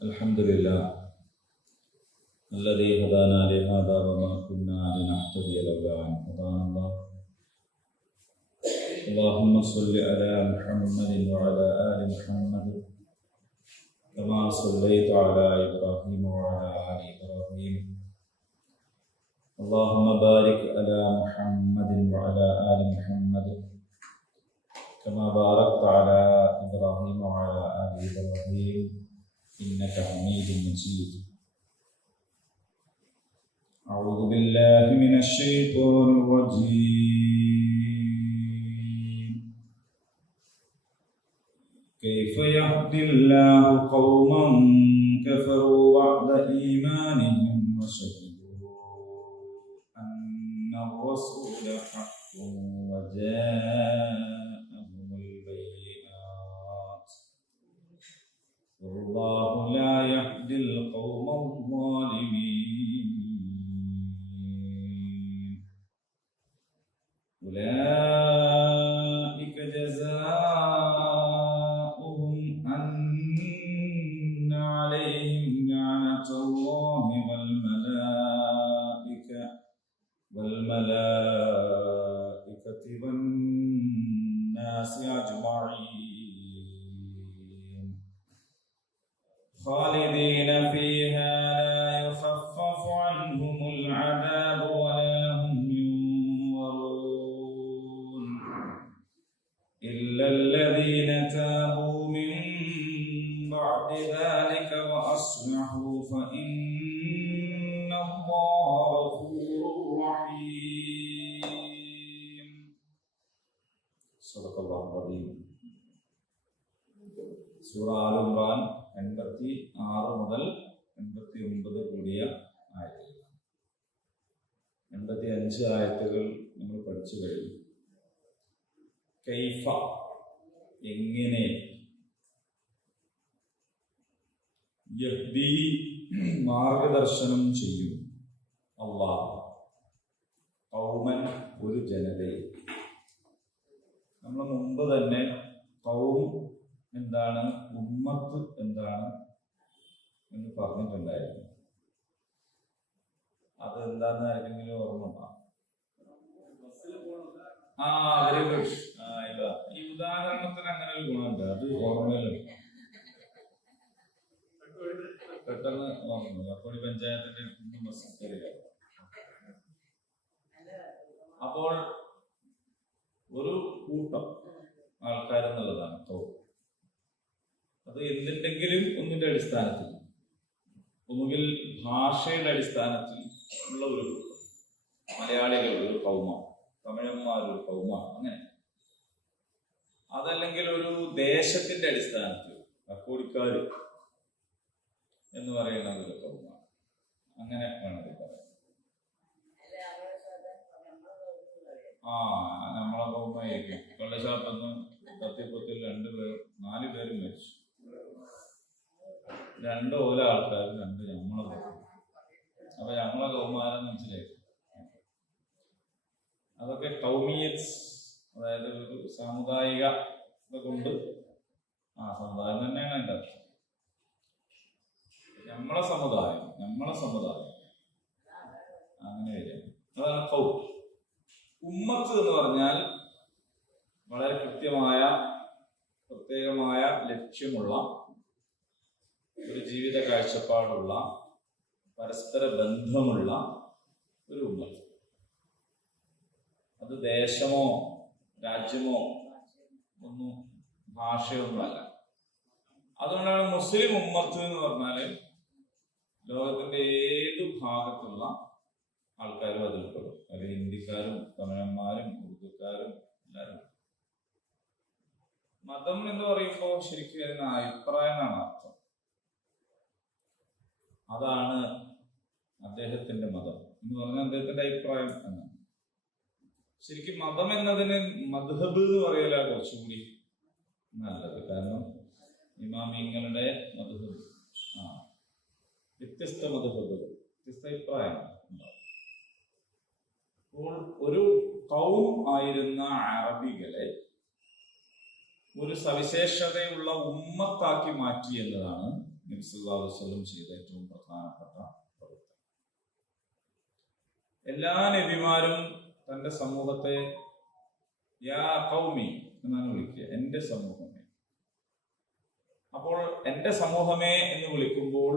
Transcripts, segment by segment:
الحمد لله الذي هدانا لهذا وما كنا لنهتدي لولا أن هدانا الله. اللهم صل على محمد وعلى آل محمد كما صليت على إبراهيم وعلى آل إبراهيم. اللهم بارك على محمد وعلى آل محمد كما باركت على إبراهيم وعلى آل إبراهيم إنك حميد مجيد. أعوذ بالله من الشيطان الرجيم. كيف يهدي الله قوما كفروا بعد إيمانهم وشهدوا أن الرسول حق وجاءهم البينات والله لا يهدي القوم الظالمين. أولئك جزاؤهم أن عليهم لعنة الله والملائكة والناس أجمعين خالدين فيها لا يخفف عنهم العذاب ولا هم ينظرون إلا الذين تابوا من بعد ذلك وأصلحوا فإن الله غفور رحيم. صدق الله العظيم. സൂറ all Imran 86 മുതൽ 89 കൂടിയ ആയത്തുകൾ. 85 ആയത്തുകൾ നമ്മൾ പഠിച്ചു കഴിഞ്ഞു. കൈഫ എങ്ങനെ, യഹ്ദി മാർഗദർശനം ചെയ്യും അല്ലാഹ് ഖൗമൻ ഒരു ജനതയെ. നമ്മൾ മുമ്പ് തന്നെ ഖൗം എന്താണ്, ഉമ്മത്ത് എന്താണ് എന്ന് പറഞ്ഞിട്ടുണ്ടായിരുന്നു. അത് എന്താന്ന് ആർക്കെങ്കിലും ഓർമ്മ? Very good. ഈ ഉദാഹരണത്തിന് അങ്ങനെ ഒരു ഗുണമുണ്ട്, അത് ഓർമ്മയിലുണ്ട്, പെട്ടെന്ന് ഓർമ്മ. കക്കോടി പഞ്ചായത്തിന്റെ ബസ് കയറിയ അപ്പോൾ ഒരു കൂട്ടം ആൾക്കാരെന്നുള്ളതാണ് തോന്നും. അത് എന്തിണ്ടെങ്കിലും ഒന്നിന്റെ അടിസ്ഥാനത്തിൽ, ഒന്നുകിൽ ഭാഷയുടെ അടിസ്ഥാനത്തിൽ ഉള്ള ഒരു കൂട്ടം, മലയാളികൾ ഒരു കൗമ, തമിഴന്മാർ ഒരു കൗമ, അങ്ങനെ. അതല്ലെങ്കിൽ ഒരു ദേശത്തിന്റെ അടിസ്ഥാനത്തിൽ കക്കോടിക്കാർ എന്ന് പറയുന്ന ഒരു കൗമ, അങ്ങനെ വേണമെങ്കിൽ പറയാം. നമ്മളെ കൗമായിരിക്കും. വെള്ളച്ചാട്ടൊന്ന് തത്തിപ്പത്തിൽ 4 പേരും മരിച്ചു. 2 ഓല ആൾക്കാർ, 2 നമ്മളെ. അപ്പൊ നമ്മളെ കൗമാരം മനസ്സിലായി. അതൊക്കെ കൗമിയത്ത്, അതായത് ഒരു സാമുദായിക കൊണ്ട് സമുദായം തന്നെയാണ് എൻ്റെ അർത്ഥം. നമ്മളെ സമുദായം അങ്ങനെ വരിക. അതാണ് കൗം. ഉമ്മത്ത് എന്ന് പറഞ്ഞാൽ വളരെ കൃത്യമായ പ്രത്യേകമായ ലക്ഷ്യമുള്ള, ഒരു ജീവിത കാഴ്ചപ്പാടുള്ള, പരസ്പര ബന്ധമുള്ള ഒരു ഉമ്മത്ത്. അത് ദേശമോ രാജ്യമോ ഒന്നും ഭാഷയൊന്നുമല്ല. അതുകൊണ്ടാണ് മുസ്ലിം ഉമ്മത്ത് എന്ന് പറഞ്ഞാൽ ലോകത്തിന്റെ ഏതു ഭാഗത്തുള്ള ആൾക്കാരും അതിൽപ്പെടും. അത് ഹിന്ദിക്കാരും തമിഴന്മാരും ഉറുദുക്കാരും എല്ലാവരും. മതം എന്ന് പറയുമ്പോൾ ശരിക്കും അതിന് അഭിപ്രായം എന്നാണ് അർത്ഥം. അതാണ് അദ്ദേഹത്തിന്റെ മതം എന്ന് പറഞ്ഞാൽ അദ്ദേഹത്തിന്റെ അഭിപ്രായം എന്നാണ്. ശരിക്കും മതം എന്നതിന് മദ്ഹബ് എന്ന് പറയലാ കുറച്ചുകൂടി നല്ലത്. കാരണം ഇമാമിങ്ങളുടെ മദ്ഹബ്, വ്യത്യസ്ത മദ്ഹബുകൾ, വ്യത്യസ്ത അഭിപ്രായങ്ങൾ ഉണ്ടാവും. അപ്പോൾ ഒരു കൗം ആയിരുന്ന അറബികളെ ഒരു സവിശേഷതയുള്ള ഉമ്മത്താക്കി മാറ്റി എന്നതാണ് നബി സല്ലല്ലാഹു അലൈഹി വസല്ലം ചെയ്ത ഏറ്റവും പ്രധാനപ്പെട്ട പ്രവൃത്തി. എല്ലാ നബിമാരും തന്റെ സമൂഹത്തെ യാ ഖൗമി എന്നാണ് വിളിക്കുക, എന്റെ സമൂഹമേ. അപ്പോൾ എന്റെ സമൂഹമേ എന്ന് വിളിക്കുമ്പോൾ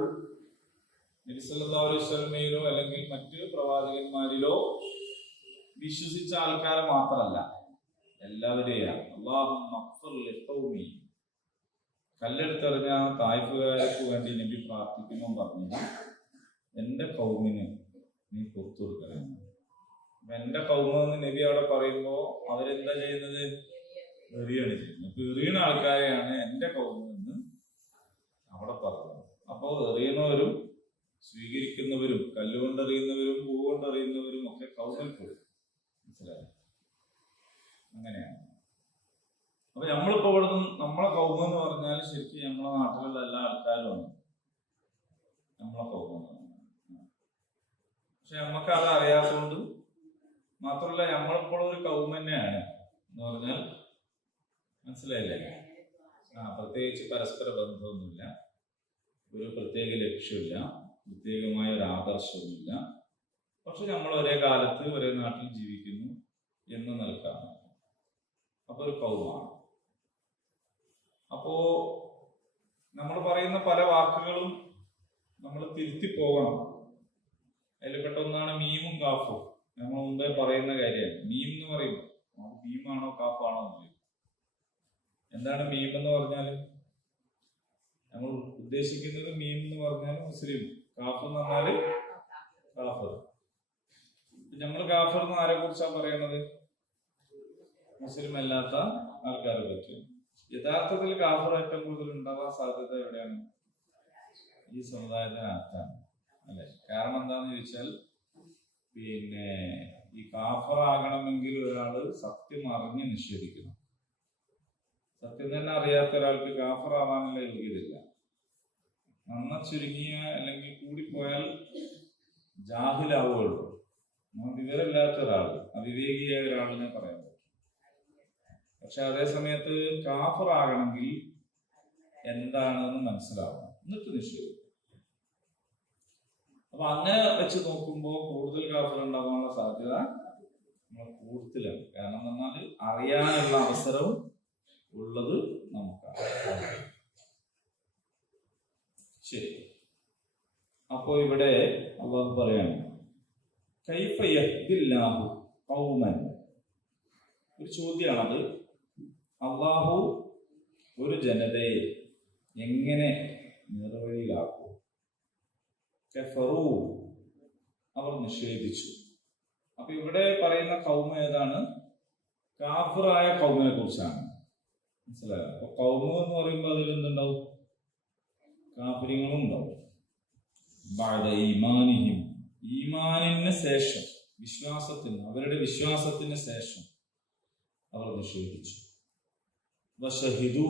നബി സല്ലല്ലാഹു അലൈഹി വസല്ലമയിലോ അല്ലെങ്കിൽ മറ്റ് പ്രവാചകന്മാരിലോ വിശ്വസിച്ച ആൾക്കാരെ മാത്രമല്ല, എല്ലാവരെയാണ്. അല്ലാഹുമ്മ ഗ്ഫിർ ലിഖൗമി, കല്ലെടുത്തെറിഞ്ഞ തായ്ഫുകാർക്ക് വേണ്ടി നബി പ്രാർത്ഥിക്കുമ്പോൾ പറഞ്ഞു, എന്റെ കൗമിന് നീ പുറത്തു കൊടുക്കണം. അപ്പൊ എന്റെ കൗമെന്ന് നബി അവിടെ പറയുമ്പോ അവരെന്താ ചെയ്യുന്നത്? എറിയാണ് ചെയ്യുന്നത്. അപ്പൊ എറിയുന്ന ആൾക്കാരെയാണ് എന്റെ കൗമെന്ന് അവിടെ പറഞ്ഞത്. അപ്പോ എറിയുന്നവരും സ്വീകരിക്കുന്നവരും കല്ലുകൊണ്ടെറിയുന്നവരും പൂവുകൊണ്ടെറിയുന്നവരും ഒക്കെ കൗമിൽ പോയി. മനസ്സിലായി? അങ്ങനെയാണ്. അപ്പൊ നമ്മളിപ്പോ ഇവിടെ നമ്മളെ കൗമ എന്ന് പറഞ്ഞാൽ ശരിക്കും നമ്മളെ നാട്ടിലുള്ള എല്ലാ ആൾക്കാരുമാണ് നമ്മളെ കൗമ. പക്ഷെ നമ്മക്ക് അത് അറിയാത്തതുകൊണ്ട് മാത്രമല്ല, നമ്മളിപ്പോഴും ഒരു കൗമ തന്നെയാണ് എന്ന് പറഞ്ഞാൽ മനസ്സിലായില്ലേ? പ്രത്യേകിച്ച് പരസ്പര ബന്ധമൊന്നുമില്ല, ഒരു പ്രത്യേക ലക്ഷ്യമില്ല, പ്രത്യേകമായ ഒരു ആദർശവുമില്ല. പക്ഷെ നമ്മൾ ഒരേ കാലത്ത് ഒരേ നാട്ടിൽ ജീവിക്കുന്നു എന്ന് നിൽക്കാണ്. അപ്പൊ ഒരു കൗമാണ്. അപ്പോ നമ്മൾ പറയുന്ന പല വാക്കുകളും നമ്മൾ തിരുത്തി പോകണം. അതിൽപ്പെട്ട ഒന്നാണ് മീമും കാഫും. നമ്മൾ മുമ്പേ പറയുന്ന കാര്യമാണ്. മീം എന്ന് പറയുമ്പോൾ മീമാണോ കാഫാണോ എന്ന് പറയും. എന്താണ് മീം എന്ന് പറഞ്ഞാൽ? നമ്മൾ ഉദ്ദേശിക്കുന്നത് മീം എന്ന് പറഞ്ഞാൽ മുസ്ലിം, കാഫ് എന്ന് പറഞ്ഞാല് കാഫർ. നമ്മൾ കാഫർ എന്ന് ആരെ കുറിച്ചാണ് പറയുന്നത്? മുസ്ലിം അല്ലാത്ത ആൾക്കാരെ പറ്റി. യഥാർത്ഥത്തിൽ കാഫർ ഏറ്റവും കൂടുതൽ ഉണ്ടാവാൻ സാധ്യത എവിടെയാണ്? ഈ സമുദായത്തിനകത്താണ്, അല്ലെ? കാരണം എന്താന്ന് ചോദിച്ചാൽ, പിന്നെ ഈ കാഫർ ആകണമെങ്കിൽ ഒരാള് സത്യം അറിഞ്ഞ് നിഷേധിക്കണം. സത്യം തന്നെ അറിയാത്ത ഒരാൾക്ക് കാഫർ ആവാനുള്ള യോഗ്യതയില്ല. നന്ന ചുരുങ്ങിയ അല്ലെങ്കിൽ കൂടിപ്പോയാൽ ജാഹിലാവുകയുള്ളൂ. വിവരമില്ലാത്ത ഒരാൾ, അവിവേകിയായ ഒരാളിനെ പറയാൻ പറ്റും. പക്ഷെ അതേ സമയത്ത് കാഫർ ആകണമെങ്കിൽ എന്താണെന്ന് മനസ്സിലാവണം, എന്നിട്ട് നിഷേധിക്കും. അപ്പൊ അങ്ങനെ വെച്ച് നോക്കുമ്പോൾ കൂടുതൽ കാഫർ ഉണ്ടാകാനുള്ള സാധ്യത കൂടുതലാണ്. കാരണം എന്ന് പറഞ്ഞാൽ അറിയാനുള്ള അവസരവും ഉള്ളത് നമുക്കാണ്. ശരി. അപ്പോ ഇവിടെ അല്ലാഹു പറയാണ്, കൈഫ യഹ്ദില്ലാഹു ഖൗമൻ. ഒരു ചോദ്യമാണത്. അള്ളാഹു ഒരു ജനതയെ എങ്ങനെ നേർവഴിയിലാക്കും? കഫറു, അവർ നിഷേധിച്ചു. അപ്പൊ ഇവിടെ പറയുന്ന കൗമ ഏതാണ്? കാഫിറായ കൗമിനെ കുറിച്ചാണ്. മനസ്സിലായോ? അപ്പൊ കൗമ എന്ന് പറയുമ്പോൾ അതിൽ എന്തുണ്ടാവും? കാഫിര്യങ്ങളും ഉണ്ടാവും. ബഅദ ഈമാനിഹിം, ഈമാനിന് ശേഷം, വിശ്വാസത്തിന്, അവരുടെ വിശ്വാസത്തിന് ശേഷം അവർ നിഷേധിച്ചു. വശഹിദു,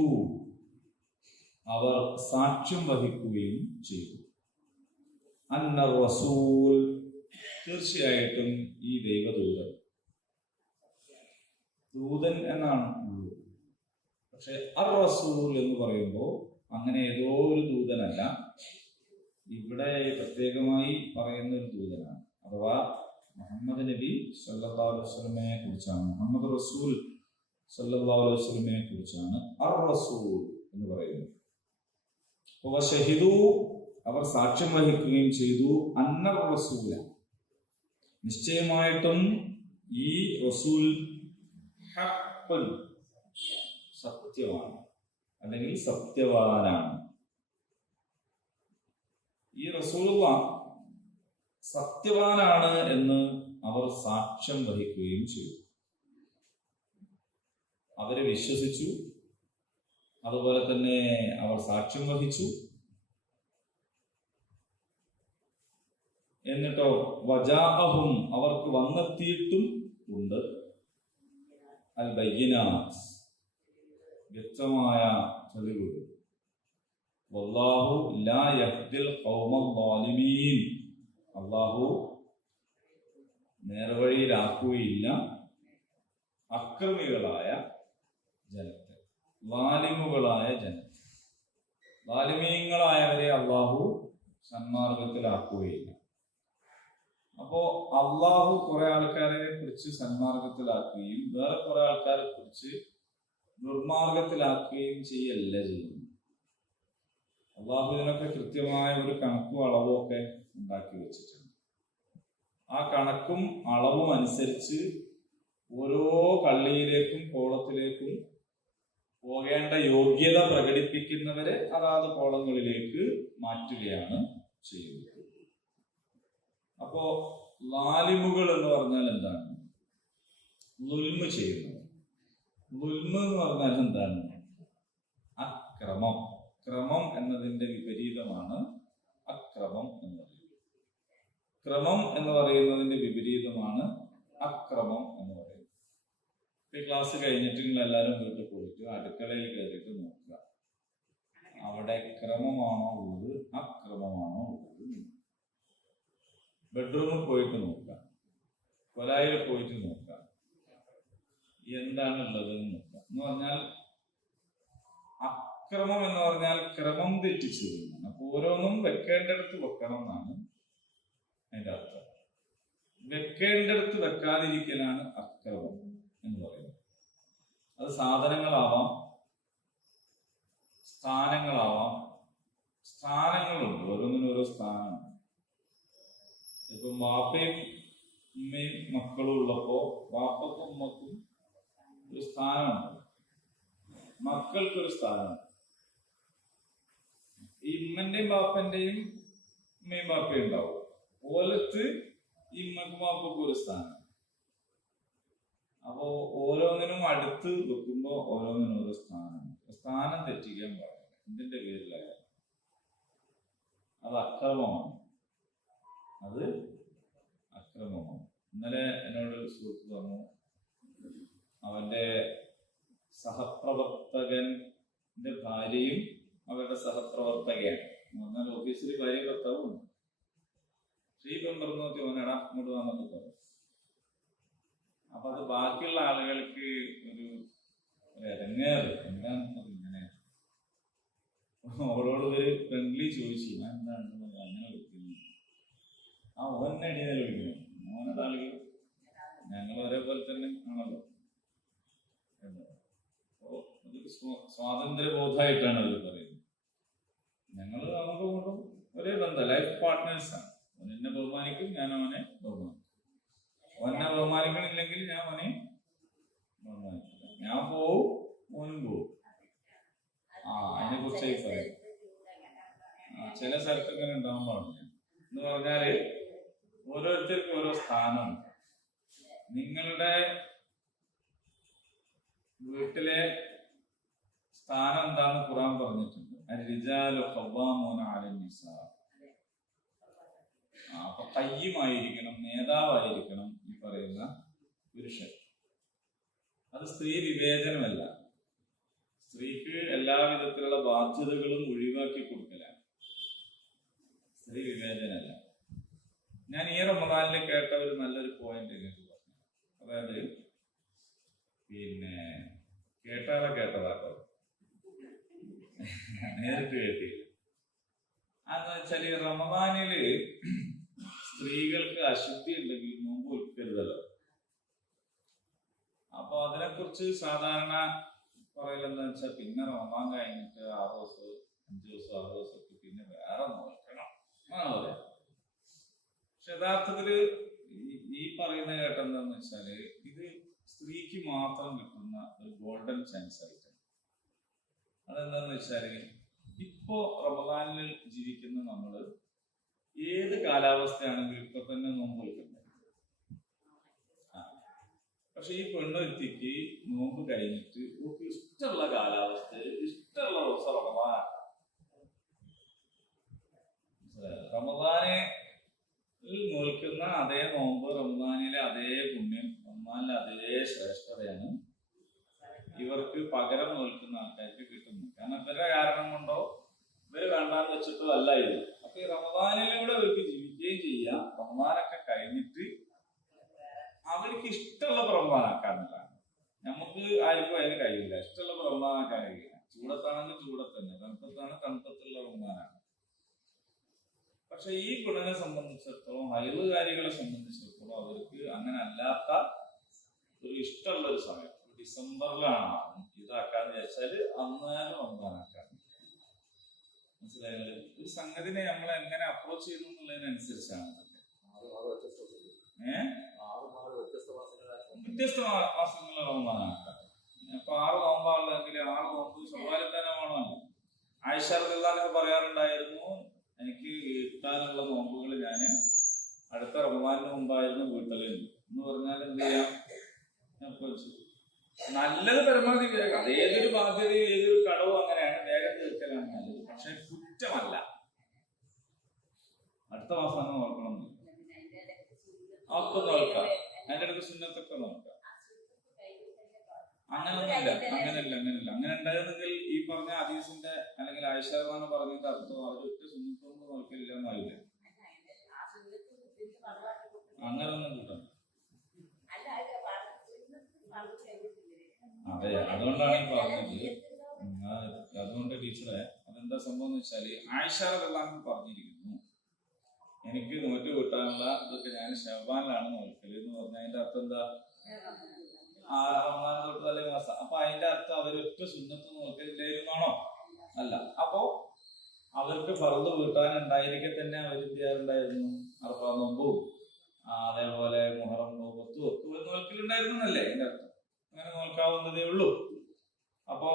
അവർ സാക്ഷ്യം വഹിക്കുകയും ചെയ്തു. അന്ന റസൂൽ, തീർച്ചയായിട്ടും ഈ ദൈവദൂതൻ, ദൂതൻ എന്നാണ് ഉള്ളത്. പക്ഷെ അർ റസൂൽ എന്ന് പറയുമ്പോൾ അങ്ങനെ ഏതോ ഒരു ദൂതനല്ല, ഇവിടെ പ്രത്യേകമായി പറയുന്ന ഒരു ദൂതനാണ്. അഥവാ മുഹമ്മദ് നബി സല്ലല്ലാഹു അലൈഹി വസല്ലമയെ കുറിച്ചാണ്, മുഹമ്മദ് റസൂൽ സല്ലല്ലാഹു അലൈഹി വസല്ലമയെ കുറിച്ചാണ് അർ റസൂൽ എന്ന് പറയുന്നത്. വശഹിദു, അവർ സാക്ഷ്യം വഹിക്കുകയും ചെയ്തു. അന്ന റസൂല, നിശ്ചയമായിട്ടും ഈ റസൂൽ ഹഖ്ഖുൻ, സത്യമാണ് അല്ലെങ്കിൽ സത്യവാനാണ്. ഈ റസൂലുള്ള സത്യവാനാണ് എന്ന് അവർ സാക്ഷ്യം വഹിക്കുകയും ചെയ്തു. അവരെ വിശ്വസിച്ചു, അതുപോലെ തന്നെ അവർ സാക്ഷ്യം വഹിച്ചു. എന്നിട്ടോ വജാഅഹും, അവർക്ക് വന്നെത്തിയിട്ടും ഉണ്ട് അൽ ബയ്യിനാത്ത്, വ്യക്തമായ തെളിവുകൾ. വല്ലാഹു ലാ യഹ്ദിൽ ഖൗമൽ ളാലിമീൻ, അല്ലാഹു നേർവഴിയിലാക്കുകയില്ല അക്രമികളായ ജനത്തെ, ളാലിമുകളായ ജനത്തെ. ളാലിമീങ്ങളായവരെ അള്ളാഹു സന്മാർഗത്തിലാക്കുകയില്ല. അപ്പോ അള്ളാഹു കുറെ ആൾക്കാരെ കുറിച്ച് സന്മാർഗത്തിലാക്കുകയും വേറെ കുറെ ആൾക്കാരെ കുറിച്ച് ദുർമാർഗത്തിലാക്കുകയും ചെയ്യല്ല ചെയ്യുന്നു. അള്ളാഹു ഇതിനൊക്കെ കൃത്യമായ ഒരു കണക്കും അളവും ഒക്കെ ഉണ്ടാക്കി വെച്ചിട്ടുണ്ട്. ആ കണക്കും അളവും അനുസരിച്ച് ഓരോ കള്ളിയിലേക്കും കോളത്തിലേക്കും പോകേണ്ട യോഗ്യത പ്രകടിപ്പിക്കുന്നവരെ അതാത് കോളങ്ങളിലേക്ക് മാറ്റുകയാണ് ചെയ്യുന്നത്. അപ്പോ ലാലിമുകൾ എന്ന് പറഞ്ഞാൽ എന്താണ്? ളുൽമ് ചെയ്യുന്നത്. ളുൽമ് എന്ന് പറഞ്ഞാൽ എന്താണ്? അക്രമം. ക്രമം എന്നതിന്റെ വിപരീതമാണ് അക്രമം എന്ന് പറയുന്നത്. ക്രമം എന്ന് പറയുന്നതിന്റെ വിപരീതമാണ് അക്രമം എന്ന് പറയുന്നത്. ഈ ക്ലാസ് കഴിഞ്ഞിട്ട് നിങ്ങൾ എല്ലാവരും വീട്ടിൽ പോയിട്ട് അടുക്കളയിൽ കയറിയിട്ട് നോക്കുക, അവിടെ ക്രമമാണോ ഉള്ളത് അക്രമമാണോ ഉള്ളത്. ബെഡ്റൂമിൽ പോയിട്ട് നോക്കുക, കൊലായിൽ പോയിട്ട് നോക്കുക, എന്താണ് ഉള്ളത് എന്ന് നോക്കുക. എന്ന് പറഞ്ഞാൽ അക്രമം എന്ന് പറഞ്ഞാൽ ക്രമം തെറ്റിച്ചു എന്നാണ്. അപ്പൊ ഓരോന്നും വെക്കേണ്ടടുത്ത് വെക്കണം എന്നാണ് അതിന്റെ അർത്ഥം. വെക്കേണ്ടടുത്ത് വെക്കാതിരിക്കലാണ് അക്രമം എന്ന് പറയുന്നത്. അത് സാധനങ്ങളാവാം, സ്ഥാനങ്ങളാവാം. സ്ഥാനങ്ങളുണ്ട്, ഓരോന്നിനും ഓരോ സ്ഥാനമാണ്. ഇപ്പൊ വാപ്പയും ഉമ്മയും മക്കളും ഉള്ളപ്പോ വാപ്പക്കും ഉമ്മക്കും ഒരു സ്ഥാനമുണ്ട്, മക്കൾക്കൊരു സ്ഥാനമുണ്ട്. ഈ ഉമ്മന്റെയും ബാപ്പന്റെയും ഉമ്മയും ബാപ്പയും ഉണ്ടാവും. ഓലത്ത് ഈ ഉമ്മക്കും ബാപ്പക്കും ഒരു സ്ഥാനം. അപ്പോ ഓരോന്നിനും അടുത്ത് വെക്കുമ്പോ ഓരോന്നിനും ഒരു സ്ഥാനമുണ്ട്. സ്ഥാനം തെറ്റിക്കാൻ പാടില്ല. ഇതിന്റെ പേരിലായാലും അത് അക്രമമാണ്. അത് അക്രമമാണ്. ഇന്നലെ എന്നോട് സുഹൃത്ത് പറഞ്ഞു, അവന്റെ സഹപ്രവർത്തകന്റെ ഭാര്യയും അവരുടെ സഹപ്രവർത്തകയാണ്. എന്ന് പറഞ്ഞാൽ ഓഫീസിൽ ഭാര്യ ഭർത്താവും. ശ്രീപം പറഞ്ഞു നോക്കി അവനടാ ഇങ്ങോട്ട് വന്നൊക്കെ പറഞ്ഞു. അപ്പൊ അത് ബാക്കിയുള്ള ആളുകൾക്ക് ഒരു ഇറങ്ങേറ് എന്താണെന്നത് ഇങ്ങനെ അവളോട് ഒരു ഫ്രണ്ട്ലി ചോദിച്ചു, ഞാൻ എന്താണെന്ന് അങ്ങനെ വിളിക്കുന്നു. ആ ഓന്നെ അടിയാൽ വിളിക്കണം. ഓനത് ആളുകൾ ഞങ്ങൾ ഒരേപോലെ തന്നെ ആണല്ലോ. അപ്പോ അതൊരു സ്വാതന്ത്ര്യബോധമായിട്ടാണ് അവർ പറയുന്നത്. ഞങ്ങൾ അങ്ങോട്ടും ഇങ്ങോട്ടും ഒരേ ബന്ധം, ലൈഫ് പാർട്ട്നേഴ്സാണ്. അവൻ എന്നെ ബഹുമാനിക്കും, ഞാൻ അവനെ ബഹുമാനിക്കും. ഓനെ ബഹുമാനിക്കണില്ലെങ്കിൽ ഞാൻ അവനെ ബഹുമാനിക്കില്ല. ഞാൻ പോവും, ഓനും പോവും. അതിനെ കുറിച്ചായി പറയും. ചില സ്ഥലത്ത് ഇങ്ങനെ ഉണ്ടാവാൻ പാടില്ല. എന്ന് പറഞ്ഞാല് ഓരോരുത്തർക്കും ഓരോ സ്ഥാനമുണ്ട്. നിങ്ങളുടെ വീട്ടിലെ സ്ഥാനം എന്താണെന്ന് ഖുർആൻ പറഞ്ഞിട്ടുണ്ട്. അർരിജാലു ഖവ്വാമൂന അലൻ നിസാ. അപ്പൊ കയ്യുമായിരിക്കണം, നേതാവായിരിക്കണം ഈ പറയുന്ന പുരുഷൻ. അത് സ്ത്രീ വിവേചനമല്ല. സ്ത്രീക്ക് എല്ലാവിധത്തിലുള്ള ബാധ്യതകളും ഒഴിവാക്കി കൊടുക്കലാണ്. സ്ത്രീ വിവേചനമല്ല. ഞാൻ ഈ റമദാനിൽ കേട്ട ഒരു നല്ലൊരു പോയിന്റ് പറഞ്ഞു. അതായത് പിന്നെ കേട്ടതാട്ടോ, നേരിട്ട് കേട്ടില്ല. അതെന്ന് വെച്ചാൽ ഈ റമദാനില് സ്ത്രീകൾക്ക് അശുദ്ധി ഉണ്ടെങ്കിൽ നോമ്പ് ഒൽക്കരുതല്ലോ. അപ്പൊ അതിനെക്കുറിച്ച് സാധാരണ പറയലെന്താ വെച്ചാൽ പിന്നെ റമദാൻ കഴിഞ്ഞിട്ട് 6 ദിവസം 5 ദിവസം 6 ദിവസമൊക്കെ പിന്നെ വേറെ നോക്കണം എന്നാണ് പറയാ. പക്ഷെ യഥാർത്ഥത്തില് ഈ പറയുന്ന കേട്ടെന്താന്ന് വെച്ചാല് ഇത് സ്ത്രീക്ക് മാത്രം കിട്ടുന്ന ഒരു ഗോൾഡൻ ചാൻസ് ആയിട്ടാണ്. അതെന്താന്ന് വെച്ചാല് ഇപ്പോ റമദാനിൽ ജീവിക്കുന്ന നമ്മള് ഏത് കാലാവസ്ഥയാണെങ്കിലും ഇപ്പൊ തന്നെ നോമ്പ് വെക്കണ്ടേ. പക്ഷെ ഈ പെണ്ണൊരുത്തിക്ക് നോമ്പ് കഴിഞ്ഞിട്ട് ഓക്ക് ഇഷ്ടമുള്ള കാലാവസ്ഥയിൽ ഇഷ്ടമുള്ള ദിവസം റമദാനാണ്. റമദാനെ നോൽക്കുന്ന അതേ നോമ്പ്, റമദാനിലെ അതേ പുണ്യം, റമദാനിലെ അതേ ശ്രേഷ്ഠതയാണ് ഇവർക്ക് പകരം നോൽക്കുന്ന ആൾക്കാർക്ക് കിട്ടുന്നത്. കാരണം ഇവരുടെ കാരണം കൊണ്ടോ ഇവര് വേണ്ടാന്ന് വെച്ചിട്ടോ അല്ല ഇത്. അപ്പൊ ഈ റമദാനിലൂടെ അവർക്ക് ജീവിക്കുകയും ചെയ്യാം. റമദാനൊക്കെ കഴിഞ്ഞിട്ട് അവർക്ക് ഇഷ്ടമുള്ള റമദാനാക്കാനില്ല. നമുക്ക് ആർക്കും അതിന് കഴിയില്ല. ഇഷ്ടമുള്ള റമദാനാക്കാൻ കഴിയില്ല. ചൂടത്താണെങ്കിൽ ചൂടത്ത് തന്നെ, തണുപ്പത്താണ് തണുപ്പത്തുള്ള പക്ഷെ ഈ ഗുണനെ സംബന്ധിച്ചിടത്തോളം ഹൈറുകാരികളെ സംബന്ധിച്ചിടത്തോളം അവർക്ക് അങ്ങനെ അല്ലാത്ത ഒരു ഇഷ്ടമുള്ള ഒരു സമയം ഡിസംബറിലാണ് ഇതാക്കാന്ന് വിചാരിച്ചാല് അന്നേരം റമദാനാക്കാൻ. മനസ്സിലായത്? ഒരു സംഗതിനെ നമ്മൾ എങ്ങനെ അപ്രോച്ച് ചെയ്യുന്നു എന്നുള്ളതിനനുസരിച്ചാണ്. വ്യത്യസ്ത മാസങ്ങളിൽ റമദാനാക്കാം. അപ്പൊ 6 നോമ്പാണെങ്കിൽ 6 നോമ്പ് ചൊവ്വാലിൽ തന്നെ വേണമല്ലോ. ആയിഷ റളിയല്ലാഹു പറയാറുണ്ടായിരുന്നു, എനിക്ക് കിട്ടാനുള്ള നോമ്പുകൾ ഞാൻ അടുത്ത റമദാനിന് മുമ്പായിരുന്നു വീട്ടിൽ എന്ന് പറഞ്ഞാൽ എന്ത് ചെയ്യാം, നല്ലത് പരമാവധി വേഗം. അത് ഏതൊരു ബാധ്യതയും ഏതൊരു കടവും അങ്ങനെയാണ്, വേഗം തീർക്കലാണ് നല്ലത്. പക്ഷെ കുറ്റമല്ല. അടുത്ത മാസം അങ്ങനെ നോക്കണം, ഒക്കെ നോക്കാം, അതിന്റെ അടുത്ത് സുന്നത്തൊക്കെ നോക്കാം. അങ്ങനെയല്ല. അങ്ങനെ ഉണ്ടായിരുന്നെങ്കിൽ ഈ പറഞ്ഞ ഹദീസിന്റെ അല്ലെങ്കിൽ ആയിഷ റളിയല്ലാഹു പറഞ്ഞതിന്റെ അർത്ഥം അവരൊക്കെ സുന്നത്തൊന്നും നോക്കില്ല എന്നായില്ല. അങ്ങനൊന്നും കിട്ടണം. അതെ, അതുകൊണ്ടാണ് ഈ പറഞ്ഞത്. അതുകൊണ്ട് ടീച്ചറെ അതെന്താ സംഭവം എന്ന് വെച്ചാല് ആയിഷ റളിയല്ലാഹു പറഞ്ഞിരിക്കുന്നു, എനിക്ക് നോറ്റ് കൂട്ടാനുള്ള ഇതൊക്കെ ഞാൻ ശഅബാനിലാണ് നോക്കല് എന്ന് പറഞ്ഞ അതിന്റെ അർത്ഥം എന്താ, റമദാൻ തൊട്ട് തലേ മാസം. അപ്പൊ അതിന്റെ അർത്ഥം അവരൊറ്റ സുന്നത്ത് നോക്കലില്ലായിരുന്നാണോ? അല്ല. അപ്പോ അവർക്ക് ഫർദ് വീട്ടാനുണ്ടായിരിക്കെ തന്നെ അവർ ചെയ്യാറുണ്ടായിരുന്നു. അറഫാ നോമ്പും അതേപോലെ മുഹറം നോമ്പത്തും ഒക്കെ നോക്കലുണ്ടായിരുന്നല്ലേ അതിന്റെ അർത്ഥം. അങ്ങനെ നോക്കാവുന്നതേ ഉള്ളൂ. അപ്പോ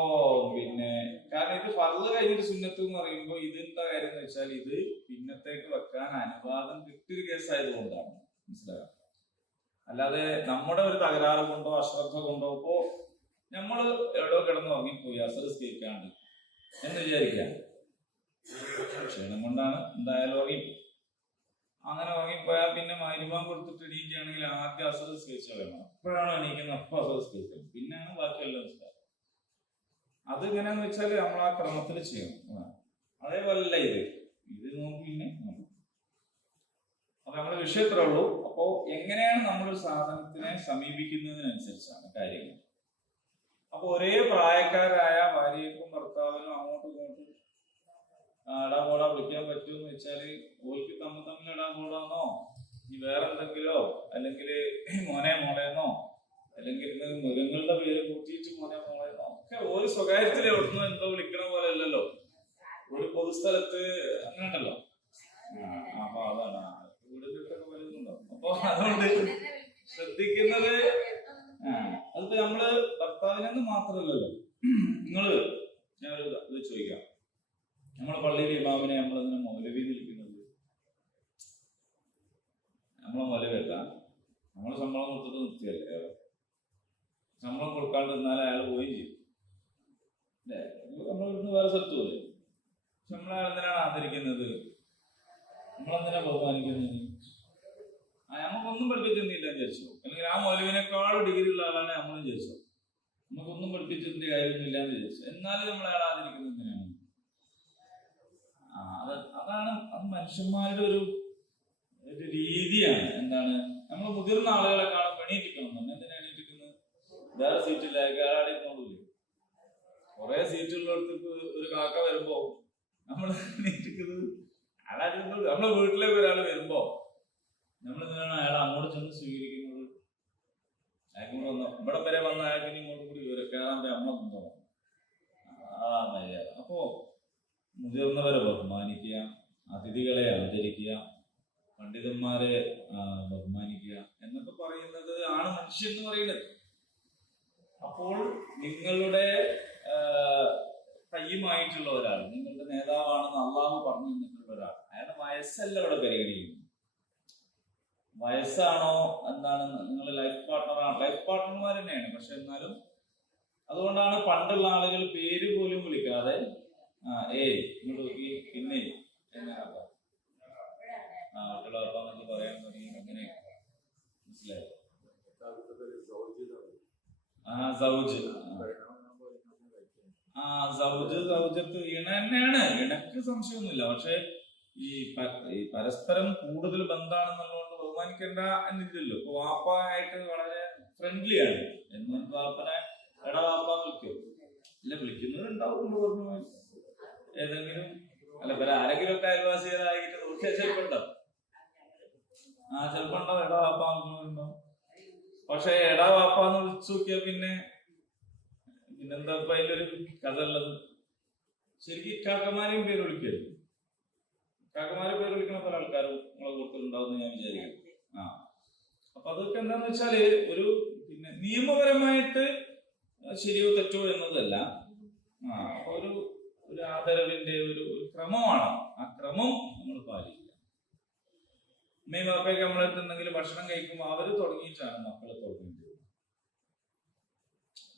പിന്നെ കാരണം ഇത് ഫർദ് കഴിഞ്ഞിട്ട് സുന്നത്ത് എന്ന് പറയുമ്പോൾ ഇതിന്റെ കാര്യം എന്ന് വെച്ചാൽ ഇത് പിന്നത്തേക്ക് വെക്കാൻ അനുവാദം കിട്ടിയൊരു കേസായതുകൊണ്ടാണ്. മനസ്സിലാകാം. അല്ലാതെ നമ്മുടെ ഒരു തകരാറ് കൊണ്ടോ അശ്രദ്ധ കൊണ്ടോ ഇപ്പോ നമ്മള് എവിടെയോ കിടന്ന് ഉറങ്ങിപ്പോയി അസറിസ്കരിക്കാണ്ട് എന്ന് വിചാരിക്കാം, ക്ഷീണം കൊണ്ടാണ് എന്തായാലും ഉറങ്ങി. അങ്ങനെ ഉറങ്ങിപ്പോയാൽ പിന്നെ മഗ്‌രിബ് കൊടുത്തിട്ട് എണീക്കുകയാണെങ്കിൽ ആദ്യം അസറിസ്കരിച്ചു വേണം. അപ്പോഴാണ് എണീക്കുന്നത്, അപ്പൊ അസറിസ്കരിക്കുന്നത്, പിന്നെയാണ് ബാക്കിയെല്ലാം മനസ്സിലാക്കുക. അത് എങ്ങനെയാന്ന് വെച്ചാൽ നമ്മൾ ആ ക്രമത്തിൽ ചെയ്യണം. അതേപോലല്ല ഇത് നോക്കി പിന്നെ അപ്പൊ നമ്മുടെ വിഷയത്രേ ഉള്ളൂ. അപ്പോ എങ്ങനെയാണ് നമ്മളൊരു സാധനത്തിനെ സമീപിക്കുന്നതിനനുസരിച്ചാണ് കാര്യങ്ങൾ. അപ്പൊ ഒരേ പ്രായക്കാരായ ഭാര്യയ്ക്കും ഭർത്താവിനും അങ്ങോട്ടും ഇങ്ങോട്ടും ഇടാപോടാ വിളിക്കാൻ പറ്റുമെന്ന് വെച്ചാല് ഓർക്ക് തമ്മിൽ ഇടാപോടാന്നോ ഈ വേറെ എന്തെങ്കിലോ അല്ലെങ്കിൽ മോനെ മോളേന്നോ അല്ലെങ്കിൽ മൃഗങ്ങളുടെ പേര് കൂട്ടിയിട്ട് മോനെ മോളേന്നോ ഒക്കെ ഒരു സ്വകാര്യത്തിൽ എവിടുന്നോ എന്തോ വിളിക്കണ പോലെ അല്ലല്ലോ. ഒരു പൊതുസ്ഥലത്ത് അങ്ങനെ ഉണ്ടല്ലോ. അപ്പൊ അതാണ് വീടിന്റെയൊക്കെ വരുന്നുണ്ടാവും. അപ്പൊ അതുകൊണ്ട് ശ്രദ്ധിക്കുന്നത് അതിപ്പോ നമ്മള് ഭർത്താവിനെന്ന് മാത്രമല്ലല്ലോ. നിങ്ങള് ഞാനൊരു ഇത് ചോദിക്കാം, നമ്മളെ പള്ളിയിലെ ഇമാമിനെ നമ്മളെങ്ങനെ മൗലവി നിൽക്കുന്നത്? നമ്മളെ മൗലവിയല്ല, നമ്മള് ശമ്പളം കൊടുത്തിട്ട് നിർത്തിയല്ലേ. ശമ്പളം കൊടുക്കാണ്ട് നിന്നാലും അയാൾ പോയി ചെയ്യും അല്ലേ. നമ്മളിവിടുന്ന് വേറെ സ്ഥലത്ത് പോലെ. പക്ഷെ നമ്മളെ എന്തിനാണ് ആദരിക്കുന്നത്, നമ്മളെന്തിനാ ബഹുമാനിക്കുന്നത്? നമുക്കൊന്നും പഠിപ്പിച്ചെന്നില്ല വിചാരിച്ചു, അല്ലെങ്കിൽ ആ മൗലവിനേക്കാളും ഡിഗ്രി ഉള്ള ആളാണ് നമ്മളും വിചാരിച്ചു, നമുക്കൊന്നും പഠിപ്പിച്ചതിന്റെ കാര്യമൊന്നുമില്ല എന്ന് വിചാരിച്ചു. എന്നാലും നമ്മൾ അയാൾ ആദരിക്കുന്നത് എന്തിനാണ്? അതാണ് അത് മനുഷ്യന്മാരുടെ ഒരു രീതിയാണ്. എന്താണ്, നമ്മൾ മുതിർന്ന ആളുകളെ കാണുമ്പോൾ എണീറ്റിക്കണം തന്നെ. എന്തിനാ എണീറ്റിക്കുന്നത്? വേറെ സീറ്റില്ലായിരിക്കും, അയാളെ കൊണ്ടില്ലേ. കുറെ സീറ്റുള്ളിടത്തേക്ക് ഒരു കാക്ക വരുമ്പോ നമ്മൾ എണീറ്റിക്കുന്നത് അയാളായിട്ട്. നമ്മളെ വീട്ടിലേക്ക് ഒരാൾ വരുമ്പോ നമ്മൾ എന്തിനാണ് അയാൾ അങ്ങോട്ട് ചെന്ന് സ്വീകരിക്കുന്നത്? അയാൾക്ക് കൂടെ വന്നോ ഇവിടെ വരെ വന്ന അയാൾക്ക് ഇങ്ങോട്ട് കൂടി കയറാൻ നമ്മളെന്തോ മര്യാദ. അപ്പോ മുതിർന്നവരെ ബഹുമാനിക്കുക, അതിഥികളെ ആദരിക്കുക, പണ്ഡിതന്മാരെ ബഹുമാനിക്കുക എന്നൊക്കെ പറയുന്നത് ആണ് മനുഷ്യൻ എന്ന് പറയുന്നത്. അപ്പോൾ നിങ്ങളുടെ കയ്യുമായിട്ടുള്ള ഒരാൾ, നിങ്ങളുടെ നേതാവാണെന്ന് അള്ളാഹു പറഞ്ഞു തന്നിട്ടുള്ള ഒരാൾ, അയാളുടെ വയസ്സല്ല ഇവിടെ പരിഗണിക്കുന്നു. വയസ്സാണോ എന്താണ്, നിങ്ങൾ ലൈഫ് പാർട്ട്ണറാണ്, ലൈഫ് പാർട്ട്ണർമാർ തന്നെയാണ്. പക്ഷെ എന്നാലും അതുകൊണ്ടാണ് പണ്ടുള്ള ആളുകൾ പേര് പോലും വിളിക്കാതെ ഇങ്ങോട്ട് നോക്കി പിന്നെ മറ്റുള്ളവർക്കാന്നൊക്കെ പറയാൻ തുടങ്ങി. അങ്ങനെ മനസ്സിലായോ? സൗജത്ത് ഇണ തന്നെയാണ്, ഇണക്ക് സംശയമൊന്നുമില്ല. പക്ഷെ ഈ പരസ്പരം കൂടുതൽ ബന്ധമാണെന്നുള്ളതുകൊണ്ട് ബഹുമാനിക്കേണ്ട എന്നില്ലല്ലോ. ഇപ്പൊ വാപ്പായിട്ട് വളരെ ഫ്രണ്ട്ലി ആണ് എന്ന് വാപ്പനെ എടാ വാപ്പ വിളിക്കും, അല്ല വിളിക്കുന്നവരുണ്ടാവും. പറഞ്ഞു ഏതെങ്കിലും അല്ല ആരെങ്കിലും ഒക്കെ അയൽവാസികളായിട്ട് ചിലപ്പോ ഉണ്ടാവും. ചിലപ്പോ ഉണ്ടാവും, എടാ വാപ്പാന്നുണ്ടാവും. പക്ഷെ എടാ വാപ്പാന്ന് വിളിച്ചു നോക്കിയാ പിന്നെന്താ ഇപ്പൊ അതിന്റെ ഒരു കഥ ഉള്ളത്? ശരിക്കും ഇക്കാക്കന്മാരെയും പേര് വിളിക്കരുത്. ഇക്കാക്കന്മാരെ പേര് വിളിക്കുന്ന പല ആൾക്കാരും നമ്മളെ കൂട്ടത്തിലുണ്ടാവും ഞാൻ വിചാരിക്കുന്നു. അപ്പൊ അതൊക്കെ എന്താന്ന് വെച്ചാല് ഒരു നിയമപരമായിട്ട് ശരിയോ തെറ്റോ എന്നതല്ല, അപ്പൊ ഒരു ആദരവിന്റെ ഒരു ക്രമമാണ്. ആ ക്രമം നമ്മൾ പാലിക്കുക. അമ്മയും ബാപ്പയൊക്കെ നമ്മളെടുത്തുണ്ടെങ്കിൽ ഭക്ഷണം കഴിക്കുമ്പോൾ അവര് തുടങ്ങിയിട്ടാണ് മക്കളെ തുടങ്ങിയത്.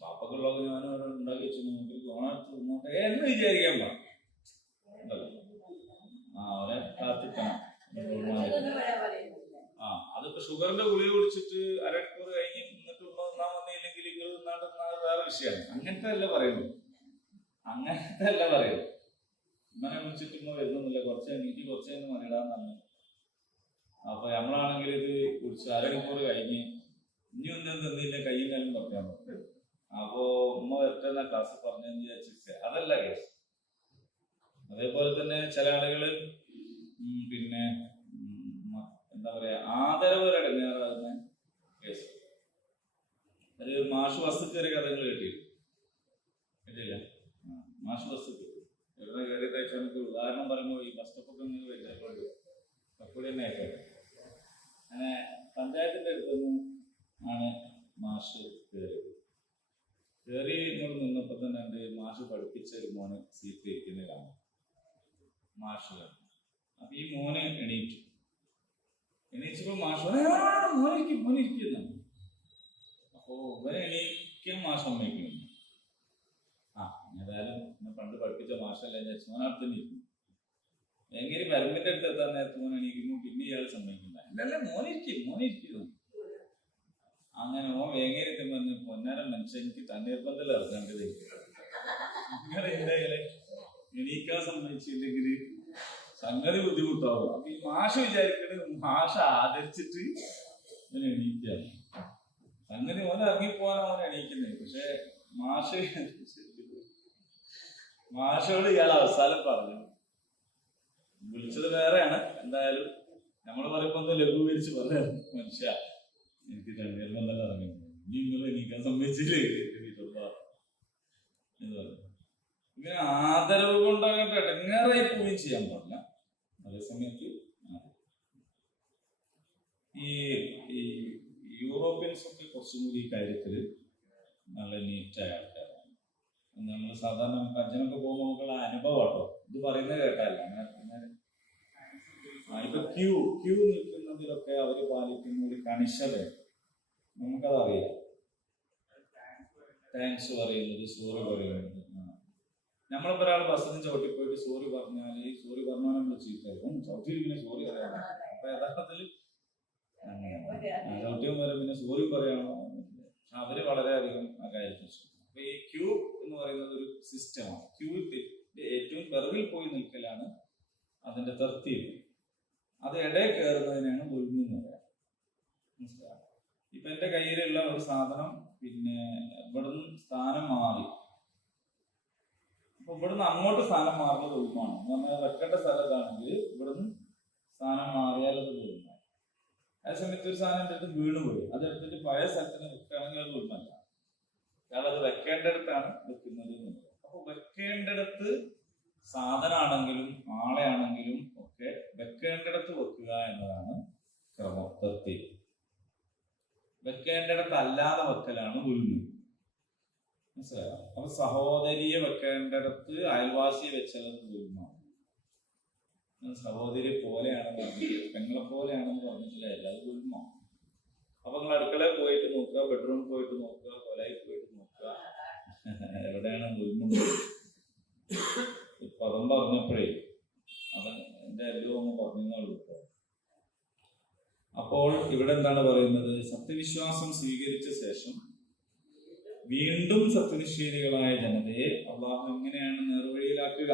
ബാപ്പക്കുള്ളത് ഞാനും അവിടെ ഉണ്ടാക്കി വെച്ചു നോക്കി ഓണത്ത് തിന്നോട്ടെ എന്ന് വിചാരിക്കാൻ പാടില്ല. അവരെ കാത്തിക്കണം. അതിപ്പോ ഷുഗറിന്റെ ഗുളിക കുടിച്ചിട്ട് അരമണിക്കൂർ കഴിഞ്ഞ് എന്നിട്ട് ഉമ്മ തിന്നാൻ വന്നില്ലെങ്കിൽ നിങ്ങൾ തിന്നാണ്ട് വേറെ വിഷയമാണ്. അങ്ങനത്തെ അല്ല പറയുന്നത്. ഉമ്മനെ വിളിച്ചിട്ട് ഉമ്മ വരുന്നില്ല, കുറച്ച് മതിടാന്ന്. അപ്പൊ നമ്മളാണെങ്കിൽ ഇത് കുടിച്ച് അരമണിക്കൂർ കഴിഞ്ഞ് ഇനി ഒന്നും തന്നില്ല കയ്യും കാലും പറയാൻ പറ്റും. അപ്പോ ഉമ്മ വരട്ടെന്ന ക്ലാസ് പറഞ്ഞെന്ന് വിചാരിച്ചിട്ട് അതല്ല കേസ്. അതേപോലെ തന്നെ ചില ആളുകള് എന്താ പറയാ ആദരവ് അടങ്ങാറാകുന്ന കേസ്. അത് മാഷ് ബസ് കയറിയ കഥകൾ കേട്ടില്ല? മാഷ് ബസ് എവിടെ കയറി തയ്ച്ചാൽ നമുക്ക് ഉദാഹരണം പറയുമ്പോൾ ഈ ബസ് സ്റ്റോപ്പൊക്കെ വെച്ചോണ്ട് കപ്പൂടി തന്നെ ആയിക്കോട്ടെ. അങ്ങനെ പഞ്ചായത്തിന്റെ അടുത്തൊന്നും ആണ് മാഷ് കയറി ഇങ്ങോട്ട് നിന്നപ്പോ തന്നെ ഉണ്ട് മാഷ് പഠിപ്പിച്ച ഒരു മോന് സീറ്റ് ഇരിക്കുന്നതാണ് മാഷ്. അപ്പൊ ഈ മോന് എണീച്ചപ്പോ മാഷ് മോനിരിക്കുന്നു. അപ്പോ ഇവനെ എണീക്കാൻ മാഷ് സമ്മതിക്കുന്നു. ഏതായാലും പണ്ട് പഠിപ്പിച്ച മാഷല്ലേ മോനടുത്ത് ഇരിക്കുന്നു. എങ്ങനെ വരമ്പിന്റെ അടുത്ത് എത്താൻ നേരത്തെ മോൻ എണീക്കുന്നു. പിന്നെ ഇയാൾ സമ്മതിക്കുന്ന ഇല്ലല്ലേ മോനിരിക്കുന്നു. അങ്ങനെ വേങ്ങേരി വന്ന് പൊന്നാരം മനുഷ്യൻ എനിക്ക് തണ്ണീർപ്പന്തൽ ഇറങ്ങേണ്ടത്. നിങ്ങളെ എന്തായാലും എണീക്കാൻ സമ്മതിച്ചില്ലെങ്കിൽ സംഗതി ബുദ്ധിമുട്ടാവും. അപ്പൊ ഈ മാഷ് വിചാരിക്കുന്നത് മാഷ് ആദരിച്ചിട്ട് ഇങ്ങനെ എണീക്കുകയാണ്. സംഗതി ഓൻ ഇറങ്ങിപ്പോവാൻ അവൻ എണീക്കുന്നത്. പക്ഷെ മാഷോട് ഇയാൾ അവസാനം പറഞ്ഞു. വിളിച്ചത് വേറെയാണ്. എന്തായാലും നമ്മൾ പറയുമ്പോ ഒന്ന് ലഘൂകരിച്ച് പറയാം. മനുഷ്യ എനിക്ക് തണ്ണീർപ്പന്തൽ ഇറങ്ങി നിങ്ങൾ എണീക്കാൻ സമ്മതിച്ചില്ലേ എന്ന് പറഞ്ഞു. ഇങ്ങനെ ആദരവ് കൊണ്ടങ്ങോട്ട് ഇടങ്ങേറായി പോവുകയും ചെയ്യാൻ പാടില്ല. അതേസമയത്ത് ഈ യൂറോപ്യൻസ് ഒക്കെ കുറച്ചും കൂടി ഈ കാര്യത്തിൽ നല്ല നീറ്റായ ആൾക്കാരാണ്. നമ്മൾ സാധാരണ നമുക്ക് അച്ഛനൊക്കെ പോകുമ്പോൾ നമുക്കുള്ള അനുഭവമാട്ടോ ഇത് പറയുന്നത് കേട്ടല്ല. ഇപ്പൊ ക്യൂ നിൽക്കുന്നതിലൊക്കെ അവര് പാലിക്കുന്ന ഒരു കണിശത നമുക്കതറിയാം. താങ്ക്സ് പറയുന്നത്, സോറി പറയുന്നത്. നമ്മളിപ്പോ ഒരാൾ ബസ്സിന് ചവിട്ടിപ്പോയിട്ട് സോറി പറഞ്ഞാൽ സോറി പറഞ്ഞാൽ നമ്മൾ ചീത്തായിരിക്കും. ചവിട്ടിയിരിക്കുന്ന സോറി പറയാം. അപ്പൊ യഥാർത്ഥത്തിൽ ചവിട്ടിയും പോലെ പിന്നെ സോറി പറയാണോ? അവര് വളരെയധികം ആ കാര്യത്തിൽ. അപ്പൊ ഈ ക്യൂ എന്ന് പറയുന്നത് ഒരു സിസ്റ്റമാണ്. ക്യൂ ഏറ്റവും പിറകിൽ പോയി നിൽക്കലാണ് അതിന്റെ തർത്തീബ്. അത് ഇടയിൽ കയറുന്നതിനാണ് ദുൽമ് എന്ന് പറയാം. മനസ്സിലാവും? ഇപ്പൊ എന്റെ കയ്യിലുള്ള ഒരു സാധനം ഇവിടുന്ന് സ്ഥാനം മാറി. അപ്പൊ ഇവിടുന്ന് അങ്ങോട്ട് സ്ഥാനം മാറുന്നത് ദുൽമാണ്. നമ്മൾ വെക്കേണ്ട സ്ഥലത്താണെങ്കിൽ ഇവിടുന്ന് സ്ഥാനം മാറിയാൽ അത് ദുൽമാണ്. അതേസമയത്ത് ഒരു സാധനം എടുത്ത് വീണുപോയി അതെടുത്തിട്ട് പഴയ സ്ഥലത്തിന് വെക്കുകയാണെങ്കിൽ അത് ദുൽമല്ല. കാരണം അത് വെക്കേണ്ടടുത്താണ് വെക്കുന്നത് എന്നുള്ളത്. അപ്പൊ വെക്കേണ്ടടുത്ത് സാധനമാണെങ്കിലും ആളെ ആണെങ്കിലും ഒക്കെ വെക്കേണ്ടിടത്ത് വെക്കുക എന്നതാണ് ക്രമത്തെ. വെക്കേണ്ടിടത്ത് അല്ലാതെ വെക്കലാണ് ദുൽമ്. മനസ്സിലായോ? അപ്പൊ സഹോദരിയെ വെക്കേണ്ടിടത്ത് അയൽവാസിയെ വെച്ചത് ദുൽമാണ്. സഹോദരി പോലെയാണെന്ന് പറഞ്ഞിട്ട് പെങ്ങളെ പോലെയാണെന്ന് പറഞ്ഞിട്ടില്ല, അത് ദുൽമാണ്. അപ്പൊ നിങ്ങൾ അടുക്കളയിൽ പോയിട്ട് നോക്കുക, ബെഡ്റൂമിൽ പോയിട്ട് നോക്കുക, കൊലയിൽ പോയിട്ട് നോക്കുക, എവിടെയാണ് ദുൽമ. പദം പറഞ്ഞപ്പോഴേ അത് എന്റെ എല്ലോ ഒന്ന് പറഞ്ഞുള്ളൂ. അപ്പോൾ ഇവിടെ എന്താണ് പറയുന്നത്? സത്യവിശ്വാസം സ്വീകരിച്ച ശേഷം വീണ്ടും സത്യനിഷേധികളായ ജനതയെ അള്ളാഹു എങ്ങനെയാണ് നേർവഴിയിലാക്കുക?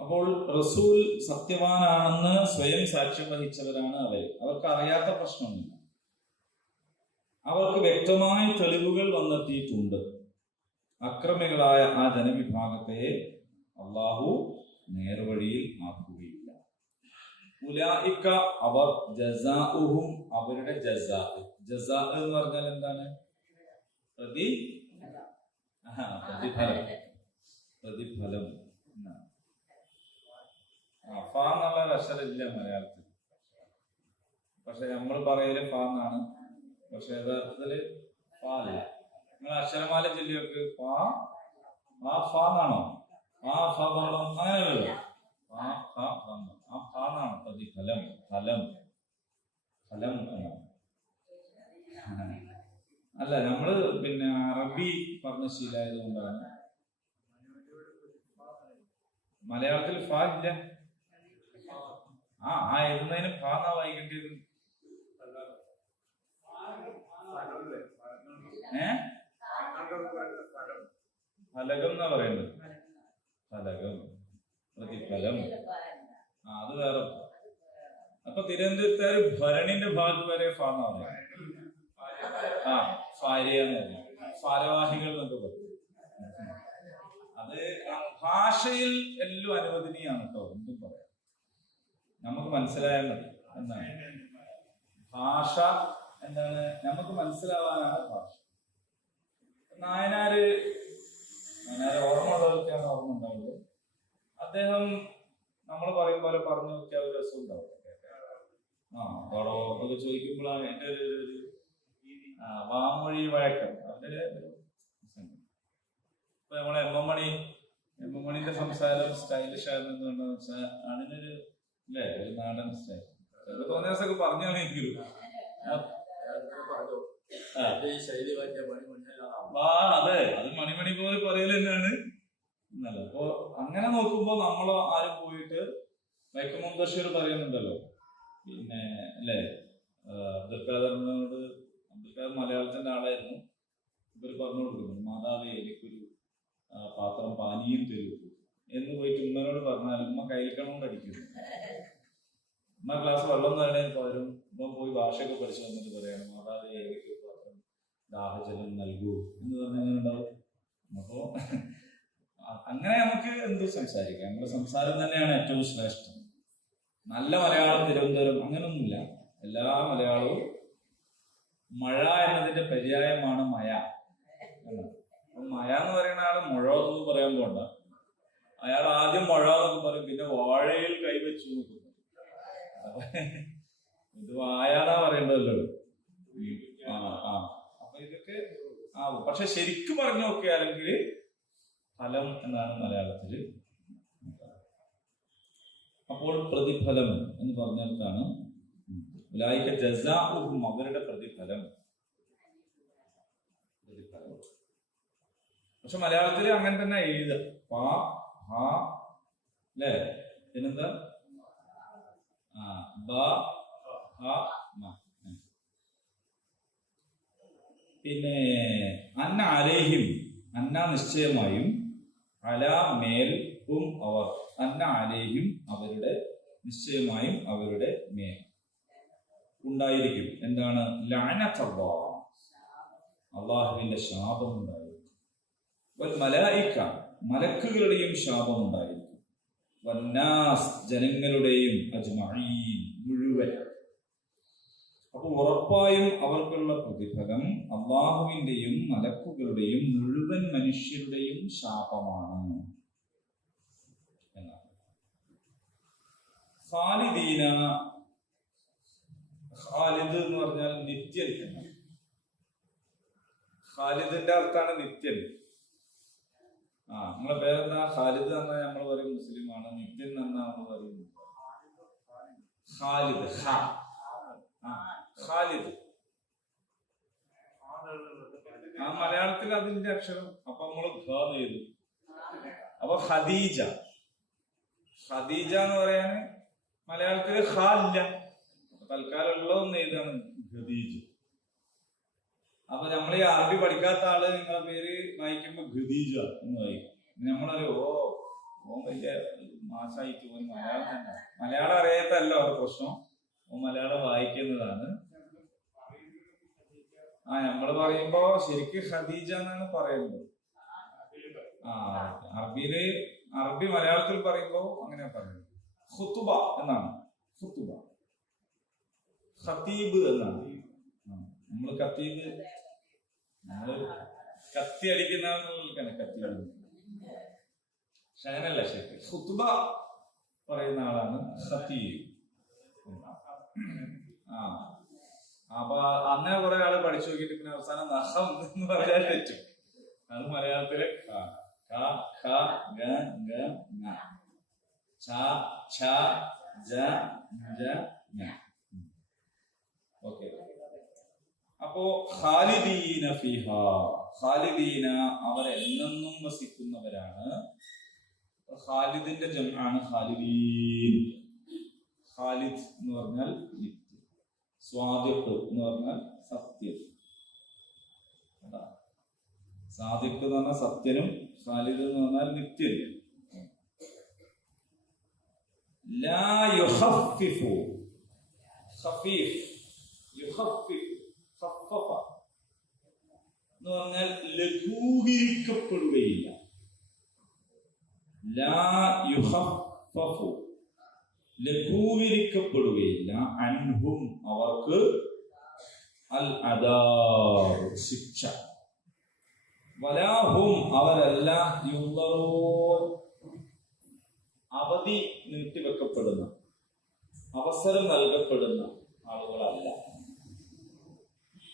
അപ്പോൾ റസൂൽ സത്യവാനാണെന്ന് സ്വയം സാക്ഷ്യം വഹിച്ചവരാണ് അവർക്ക് അറിയാത്ത പ്രശ്നമൊന്നുമില്ല. അവർക്ക് വ്യക്തമായ തെളിവുകൾ വന്നെത്തിയിട്ടുണ്ട്. അക്രമികളായ ആ ജനവിഭാഗത്തെ അള്ളാഹു നേർവഴിയിൽ ആക്കും. ഉലൈക അവർ ജസാഉഹും അവരുടെ ജസാ. ജസാ എന്ന് പറഞ്ഞാൽ എന്താണ്? പ്രതിഫലം. പ്രതിഫലം എന്നാണ്. ഫ എന്നുള്ള അക്ഷരമില്ല മലയാളത്തിൽ, പക്ഷെ നമ്മൾ പറയല് ഫ എന്നാണ്. പക്ഷെ യഥാർത്ഥത്തില് ഫ അല്ല. നിങ്ങൾ അക്ഷരമാല ചൊല്ലിയൊക്കെ ഫ എന്നാണോ? അങ്ങനെയല്ലോ. ആ ഫാന്നാണ് പ്രതിഫലം. ഫലം ഫലം എന്നാണ്. അല്ല, നമ്മള് പിന്നെ അറബി പറഞ്ഞ ശീലമായത് കൊണ്ടാണ്. മലയാളത്തിൽ ഫ ഇല്ല. എഴുതുന്നതിന് ഫ എന്നാ വായിക്കേണ്ടത്. ഫലകം എന്നാ പറയുന്നത്. ഫലകം, പ്രതിഫലം. അത് വേറെ. അപ്പൊ തിരുവനന്തപുരത്തുകാർ ഭരണിന്റെ ഭാഗത്ത് വരെ ഫ എന്നാ പറയുന്നത്. ഫാരിയാന്ന് പറഞ്ഞു. ഭാരവാഹികൾ എന്നൊക്കെ പറയും. അത് ഭാഷയിൽ എല്ലാം അനുവദനീയാണ് കേട്ടോ. എന്തും പറയാം, നമുക്ക് മനസ്സിലായാൽ മതി എന്നാണ്. ഭാഷ എന്താണ്? നമുക്ക് മനസ്സിലാവാനാണ് ഭാഷ. നായനാര് ഓർമ്മ ഉള്ളവർക്കാണ് ഓർമ്മ ഉണ്ടാവുന്നത്. അദ്ദേഹം നമ്മൾ പറയും പോലെ പറഞ്ഞു നോക്കിയാൽ ഒരു രസം ഉണ്ടാവും. അപ്പോഴോ അത് ചോദിക്കുമ്പോഴാണ് എന്റെ ഒരു വാമൊഴി വഴക്കം. അതിന്റെ ഇപ്പൊ നമ്മളെ എം എം മണിന്റെ സംസാരം സ്റ്റൈലിഷ് ആയിരുന്നെന്ന് വെച്ചാൽ അതിനൊരു അല്ലേ ഒരു നാടൻ സ്റ്റൈൽ. ചിലപ്പോ തോന്നിയ ദിവസമൊക്കെ പറഞ്ഞാണെങ്കിലും അതെ, അത് മണിമണി പോലെ പറയൽ തന്നെയാണ് എന്നല്ല. അപ്പൊ അങ്ങനെ നോക്കുമ്പോ നമ്മളോ ആരും പോയിട്ട് വൈക്കം മുഹമ്മദ് പറയുന്നുണ്ടല്ലോ, പിന്നെ അല്ലേ അബ്ദുൽ ഖാദറിനോട്. അബ്ദുൽ ഖാദർ മലയാളത്തിന്റെ ആളായിരുന്നു. ഇവർ പറഞ്ഞു കൊടുക്കുന്നു, മാതാവേ എനിക്കൊരു പാത്രം പാനീയം തരൂ എന്ന് പോയിട്ട് ഉമ്മനോട് പറഞ്ഞാൽ ഉമ്മ കയ്യിൽക്കണോണ്ട് അടിക്കുന്നു. ഉമ്മ ഗ്ലാസ് വെള്ളം തരണേന് പകരം ഉമ്മ പോയി ഭാഷയൊക്കെ പഠിച്ചു വന്നിട്ട് പറയാണ്, മാതാവേ എനിക്ക് പാത്രം ദാഹജലം നൽകൂ എന്ന് പറഞ്ഞാൽ ഉണ്ടാവും. അപ്പോ അങ്ങനെ നമുക്ക് എന്ത് സംസാരിക്കാം. നമ്മുടെ സംസാരം തന്നെയാണ് ഏറ്റവും ശ്രേഷ്ഠം. നല്ല മലയാളം തിരുവനന്തപുരം അങ്ങനൊന്നുമില്ല. എല്ലാ മലയാളവും മഴ എന്നതിന്റെ പര്യായമാണ് മയ. മയ എന്ന് പറയുന്ന ആള് മുഴ എന്നൊന്നും പറയാൻ പോണ്ട. അയാൾ ആദ്യം മഴ എന്നൊക്കെ പറയും, പിന്നെ വാഴയിൽ കൈവച്ചു നോക്കുന്നു. ഇത് വായാന്നാ പറയേണ്ടതല്ലോ. അപ്പൊ ഇതൊക്കെ ആവും. പക്ഷെ ശരിക്കും പറഞ്ഞു നോക്കിയാലെങ്കിൽ ഫലം എന്നാണ് മലയാളത്തില്. അപ്പോൾ പ്രതിഫലം എന്ന് പറഞ്ഞിടത്താണ് ഉലൈക ജസാഉഹും അവരുടെ പ്രതിഫലം. പക്ഷെ മലയാളത്തിൽ അങ്ങനെ തന്നെ എഴുതുക. അല്ലേ? പിന്നെന്താ? പിന്നെ അന്ന അലൈഹിം, അന്ന നിശ്ചയമായും, അല മേൽക്കും അവർ, അന്ന അലൈഹിം അവരുടെ നിശ്ചയമായും അവരുടെ മേൽ ഉണ്ടായിരിക്കും. എന്താണ്? ലഅനത്തുല്ലാഹ്, അല്ലാഹുവിന്റെ ശാപം ഉണ്ടായിരിക്കും. വൽ മലായിക, മലക്കുകളുടെയും ശാപം ഉണ്ടായിരിക്കും. വന്നാസ്, ജനങ്ങളുടെയും, അജ്മഈൻ, മുഴുവൻ. അപ്പൊ ഉറപ്പായും അവർക്കുള്ള പ്രതിഫലം അല്ലാഹുവിന്റെയും മലക്കുകളുടെയും മുഴുവൻ മനുഷ്യരുടെയും ശാപമാണ് എന്നാണ്. ഖാലിദീന, ഖാലിദ് എന്ന് പറഞ്ഞാൽ നിത്യൻ എന്നാണ്. ഖാലിദിന്റെ അർത്ഥാണ് നിത്യൻ. നമ്മളെ പേരെന്താ? ഖാലിദ് എന്നാ നമ്മൾ പറയും മുസ്ലിമാണ്. നിത്യൻ എന്നാ നമ്മൾ പറയും ഖാലിദ്. ഖാലിദ് മലയാളത്തിൽ അതിന്റെ അക്ഷരം. അപ്പൊ നമ്മള് ഖ ചെയ്തു. അപ്പൊ ഖദീജ, ഖദീജ എന്ന് പറയാന് മലയാളത്തില് ഖ ഇല്ല. തൽക്കാലം ഉള്ളതൊന്നും എഴുതാണ് ഖദീജ. അപ്പൊ നമ്മൾ ഈ അറബി പഠിക്കാത്ത ആള് നിങ്ങളെ പേര് വായിക്കുമ്പോ ഖദീജ എന്ന് വായിക്കും. നമ്മളൊരു ഓ വലിയ മാസായിട്ട് പോയി മലയാളം തന്നെ. മലയാളം അറിയാത്തല്ല ഒരു പ്രശ്നം, മലയാളം വായിക്കുന്നതാണ്. നമ്മള് പറയുമ്പോ ശരിക്കും ഖദീജ എന്നാണ് പറയുന്നത്. അറബി മലയാളത്തിൽ പറയുമ്പോ അങ്ങനെ പറയുന്നത് ഖുതുബ എന്നാണ്. ഖുതുബ. ഖതീബ് എന്നാണ്. നമ്മള് ഖതീബ്, നമ്മള് കത്തി അടിക്കുന്ന കത്തി അടിക്കുന്നത്, പക്ഷെ അങ്ങനല്ല. ശരി, ഖുതുബ പറയുന്ന ആളാണ് ഖതീബ്. അപ്പൊ അങ്ങനെ കുറെ ആള് പഠിച്ചു നോക്കിയിട്ട് പിന്നെ അവസാനം നഖം എന്ന് പറയാൻ പറ്റും. അത് മലയാളത്തില് ഓക്കെ. അപ്പോ ഖാലിദീന ഫിഹാ, ഖാലിദീന അവരെന്നെന്നും വസിക്കുന്നവരാണ്. ഖാലിദിന്റെ ജംആണ് ഖാലിദീൻ. ഖാലിദ് എന്ന് പറഞ്ഞാൽ നിത്യം, സ്വാദിഖ് എന്ന് പറഞ്ഞാൽ സത്യം. സാദിഖ് എന്ന് പറഞ്ഞാൽ സത്യനും, ഖാലിദ് എന്ന് പറഞ്ഞാൽ നിത്യനും. ലാ യുഖഫിഫു, ഖഫീഫ്, യുഖഫിഫ്, ഖഫഫ എന്ന് പറഞ്ഞാൽ ലഘൂകരിക്കപ്പെടുകയില്ല. ലാ യുഖഫഫു, ലഘൂകരിക്കപ്പെടുകയില്ല. അൻഹും അവർക്ക്, അൽ അദാബ് ശിക്ഷ. വലാഹും അവരല്ല, യുൻദറൂൻ അവധി നീട്ടിവെക്കപ്പെടുന്ന, അവസരം നൽകപ്പെടുന്ന ആളുകളല്ല.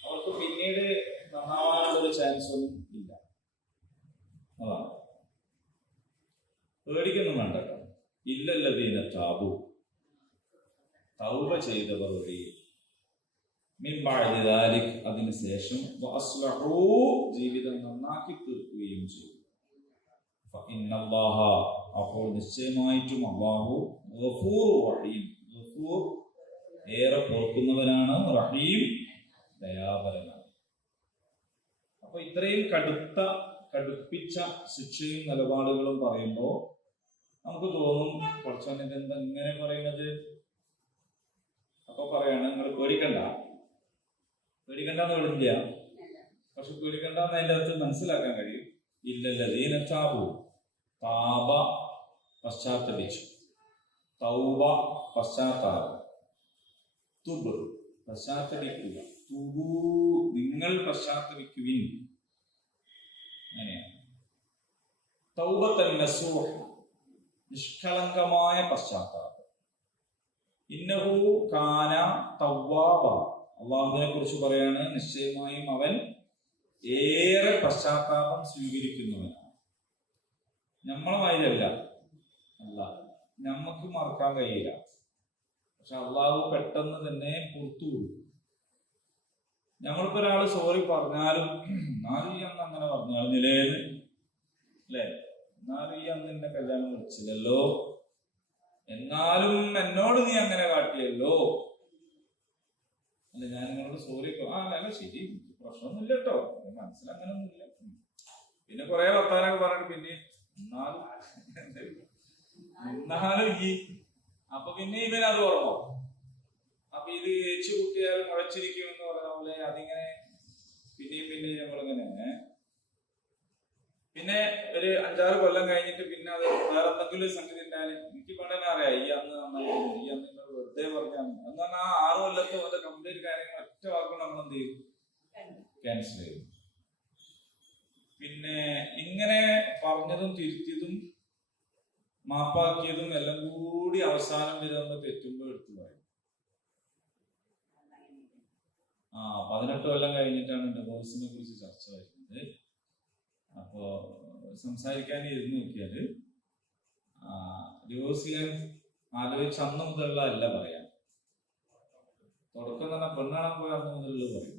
അവർക്ക് പിന്നീട് നന്നാവാനുള്ളൊരു ചാൻസ് ഒന്നും ഇല്ല. അതാണ്. പേടിക്കൊന്നും വേണ്ട. ഇല്ലല്ലദീന താബു, തൗബ ചെയ്തവർ ഒഴികെ, മിൻ ബഅദി ദാലിക് അതിനുശേഷം, വഅസ്ലഹൂ ജീവിതം നന്നാക്കി തീർക്കുകയും ചെയ്തു. ഫഇന്നല്ലാഹ അപ്പോൾ നിശ്ചയമായിട്ടും അല്ലാഹു ഗഫൂർ റഹീം, ഗഫൂർ ഏറെ പൊറുക്കുന്നവനാണ്, റഹീം ദയാപരനാണ്. അപ്പൊ ഇത്രയും കടുപ്പിച്ച ശിക്ഷയും നിലപാടുകളും പറയുമ്പോൾ നമുക്ക് തോന്നും, കുറച്ചോൻ ഇതെന്താ ഇങ്ങനെ പറയുന്നത്? അപ്പൊ പറയാണ്, നിങ്ങൾ പേടിക്കണ്ടെന്ന് പറഞ്ഞില്ല, പക്ഷെ പേടിക്കണ്ടെന്ന് അതിൻ്റെ അകത്ത് മനസ്സിലാക്കാൻ കഴിയും. ഇല്ലല്ലദീന താബു, താബ പശ്ചാത്തപിച്ചു, തൗബ പശ്ചാത്താപം, തുബ് പശ്ചാത്തപിക്കുക, തുബു നിങ്ങൾ പശ്ചാത്തപിക്കുവിൻ. അങ്ങനെയാണ്. തൗബത്തൻ നസൂഹ് നിഷ്കളങ്കമായ പശ്ചാത്താപം. ഇന്നഹു കാന തവ്വാബ, അള്ളാഹുവിനെ കുറിച്ച് പറയാണ്, നിശ്ചയമായും അവൻ ഏറെ പശ്ചാത്താപം സ്വീകരിക്കുന്നവനാണ്. നമ്മളെ മാതിരിയല്ല, അല്ല, നമുക്ക് മറക്കാൻ കഴിയില്ല. പക്ഷെ അള്ളാഹു പെട്ടെന്ന് തന്നെ പുറത്തു കൊടുക്കും. നമ്മളിപ്പോ ഒരാള് സോറി പറഞ്ഞാലും, എന്നാലും ഈ അന്ന് അങ്ങനെ പറഞ്ഞാൽ നിലയിൽ അല്ലേ, എന്നാലും ഈ അന്ന് എന്നെ കല്യാണം വിളിച്ചില്ലല്ലോ, എന്നാലും എന്നോട് നീ അങ്ങനെ കാട്ടിയല്ലോ, അല്ല ഞാൻ നിങ്ങളോട് സോറി, അല്ല ശരി, പ്രശ്നമൊന്നുമില്ല കേട്ടോ, മനസ്സിലങ്ങനെ ഒന്നുമില്ല. പിന്നെ കുറെ വർത്താനൊക്കെ പറഞ്ഞു, പിന്നെ എന്നാലും ഈ അപ്പൊ പിന്നെ ഇവനത് ഓർമ്മ. അപ്പൊ ഇത് ഏച്ചു കൂട്ടിയാൽ മുളച്ചിരിക്കും എന്ന് പറഞ്ഞ പോലെ അതിങ്ങനെ പിന്നെയും നമ്മളിങ്ങനെ, പിന്നെ ഒരു 5-6 കൊല്ലം കഴിഞ്ഞിട്ട് പിന്നെ അത് വേറെ എന്തെങ്കിലും ഒരു സംഗതി ഉണ്ടായാലും എനിക്ക് പെട്ടെന്ന് അറിയാം, ഈ അന്ന് നന്നായിരുന്നു, ഈ അന്ന് വെറുതെ പറഞ്ഞാണ് എന്നാണ്. ആ 6 കൊല്ലത്തെ വല്ല കംപ്ലീറ്റ് കാര്യങ്ങൾ ഒറ്റ വാക്കുകൊണ്ട് നമ്മൾ എന്ത് ചെയ്യും? ക്യാൻസൽ ചെയ്യും. പിന്നെ ഇങ്ങനെ പറഞ്ഞതും തിരുത്തിയതും മാപ്പാക്കിയതും എല്ലാം കൂടി അവസാനം വരെ നമ്മൾ തെറ്റുമ്പോൾ എടുത്തു പറയും. 18 കൊല്ലം കഴിഞ്ഞിട്ടാണ് ഡിവോഴ്സിനെ കുറിച്ച് ചർച്ച വരുന്നത്. അപ്പോ സംസാരിക്കാൻ ഇരുന്ന് നോക്കിയാല് ഡിവോഴ്സ് ചെയ്യാൻ ആലോചിച്ച് അന്ന് മുതലുള്ള അല്ല പറയാം, തുടക്കം തന്നെ പെണ്ണാണാൻ പോയ അന്ന് മുതലുള്ള പറയും.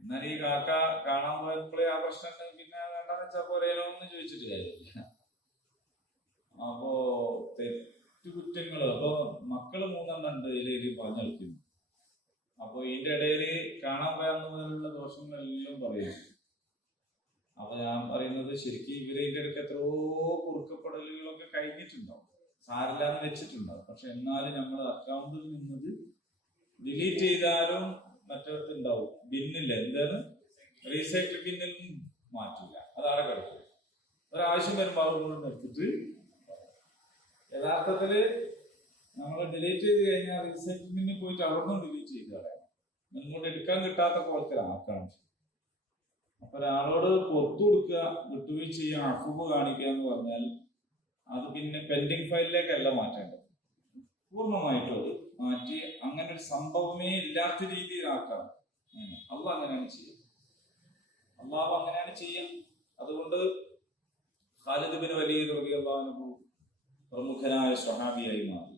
എന്നാൽ ഈ കാക്ക കാണാൻ പോയപ്പോഴേ ആ പ്രശ്നം പിന്നെ വേണ്ടെന്ന് വെച്ചാൽ പോരേലോ എന്ന് ചോദിച്ചിട്ട് കാര്യമില്ല. അപ്പോ തെറ്റുകുറ്റങ്ങള്, അപ്പൊ മക്കള് 3 ഉണ്ട് ഇതിൽ പറഞ്ഞു കളിക്കുന്നു. അപ്പൊ ഇതിന്റെ ഇടയിൽ കാണാൻ പോയാന്ന് മുതലുള്ള ദോഷങ്ങളെല്ലാം പറയും. അപ്പൊ ഞാൻ പറയുന്നത്, ശരിക്കും ഇവരെ ഇതിന്റെ ഇടയ്ക്ക് എത്രയോ കുറുക്കപ്പെടലുകളൊക്കെ കഴിഞ്ഞിട്ടുണ്ടാവും, സാരില്ലാന്ന് വെച്ചിട്ടുണ്ടാവും. പക്ഷെ എന്നാലും നമ്മൾ അക്കൗണ്ടിൽ നിന്നത് ഡിലീറ്റ് ചെയ്താലും മറ്റൊരു ഉണ്ടാവും, ബിന്നില്ല, എന്താണ് റീസൈക്കിൾ ബിന്നിൽ മാറ്റില്ല, അതാണ് കിടക്കും. ഒരാവശ്യം വരുമ്പോൾ അതുകൊണ്ട് നിർത്തിട്ട് യഥാർത്ഥത്തില് നമ്മൾ ഡിലീറ്റ് ചെയ്ത് കഴിഞ്ഞാൽ റീസെറ്റിന് പോയിട്ട് അവിടെ നിന്ന് ഡിലീറ്റ് ചെയ്ത് കളയാം. ഇങ്ങോട്ട് എടുക്കാൻ കിട്ടാത്ത കോലത്തിലാക്കണം. അപ്പൊ ഒരാളോട് പുറത്തു കൊടുക്കുക, വിട്ടുവീഴ്ച ചെയ്യാൻ അഫൂവ് കാണിക്കുക എന്ന് പറഞ്ഞാൽ അത് പിന്നെ പെൻഡിങ് ഫയലിലേക്കല്ല മാറ്റേണ്ടത്. പൂർണ്ണമായിട്ടും അത് മാറ്റി അങ്ങനെ ഒരു സംഭവമേ ഇല്ലാത്ത രീതിയിലാക്കണം. അള്ളാഹ് അങ്ങനെയാണ് ചെയ്യുക. അള്ളാഹു അങ്ങനെയാണ് ചെയ്യുക. അതുകൊണ്ട് ഖാലിദ് ബിൻ വലീദ് റളിയല്ലാഹു അൻഹു പ്രമുഖനായ സ്വഹാബിയായി മാറി.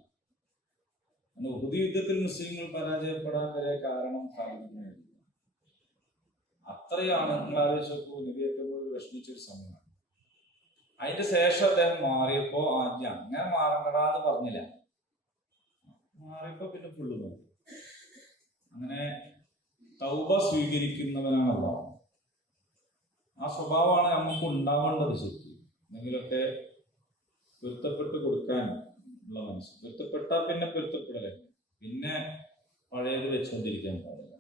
ഉഹുദ് യുദ്ധത്തിൽ മുസ്ലിങ്ങൾ പരാജയപ്പെടാൻ വരെ കാരണം ഖാലിദ് ബിൻ വലീദ്. അത്രയാണ് നിങ്ങൾ ആലോചിച്ചപ്പോൾ നബിയൊക്കെ വിഷമിച്ചൊരു സമയമാണ്. അതിന്റെ ശേഷം അദ്ദേഹം മാറിയപ്പോ ആദ്യം അങ്ങനെ മാറണ്ടടാന്ന് പറഞ്ഞില്ല, മാറിയപ്പോ പിന്നെ ഫുള്ള് മാറി. അങ്ങനെ തൗബ സ്വീകരിക്കുന്നവനാണ് അല്ലാഹു. ആ സ്വഭാവമാണ് നമുക്ക് ഉണ്ടാവേണ്ടത്. ശരിക്കും എന്തെങ്കിലുമൊക്കെ പൊരുത്തപ്പെട്ട് കൊടുക്കാൻ ഉള്ള മനസ്സ്. പൊരുത്തപ്പെട്ടാൽ പിന്നെ പൊരുത്തപ്പെടലേ, പിന്നെ പഴയത് വെച്ചുകൊണ്ടിരിക്കാൻ പാടില്ല.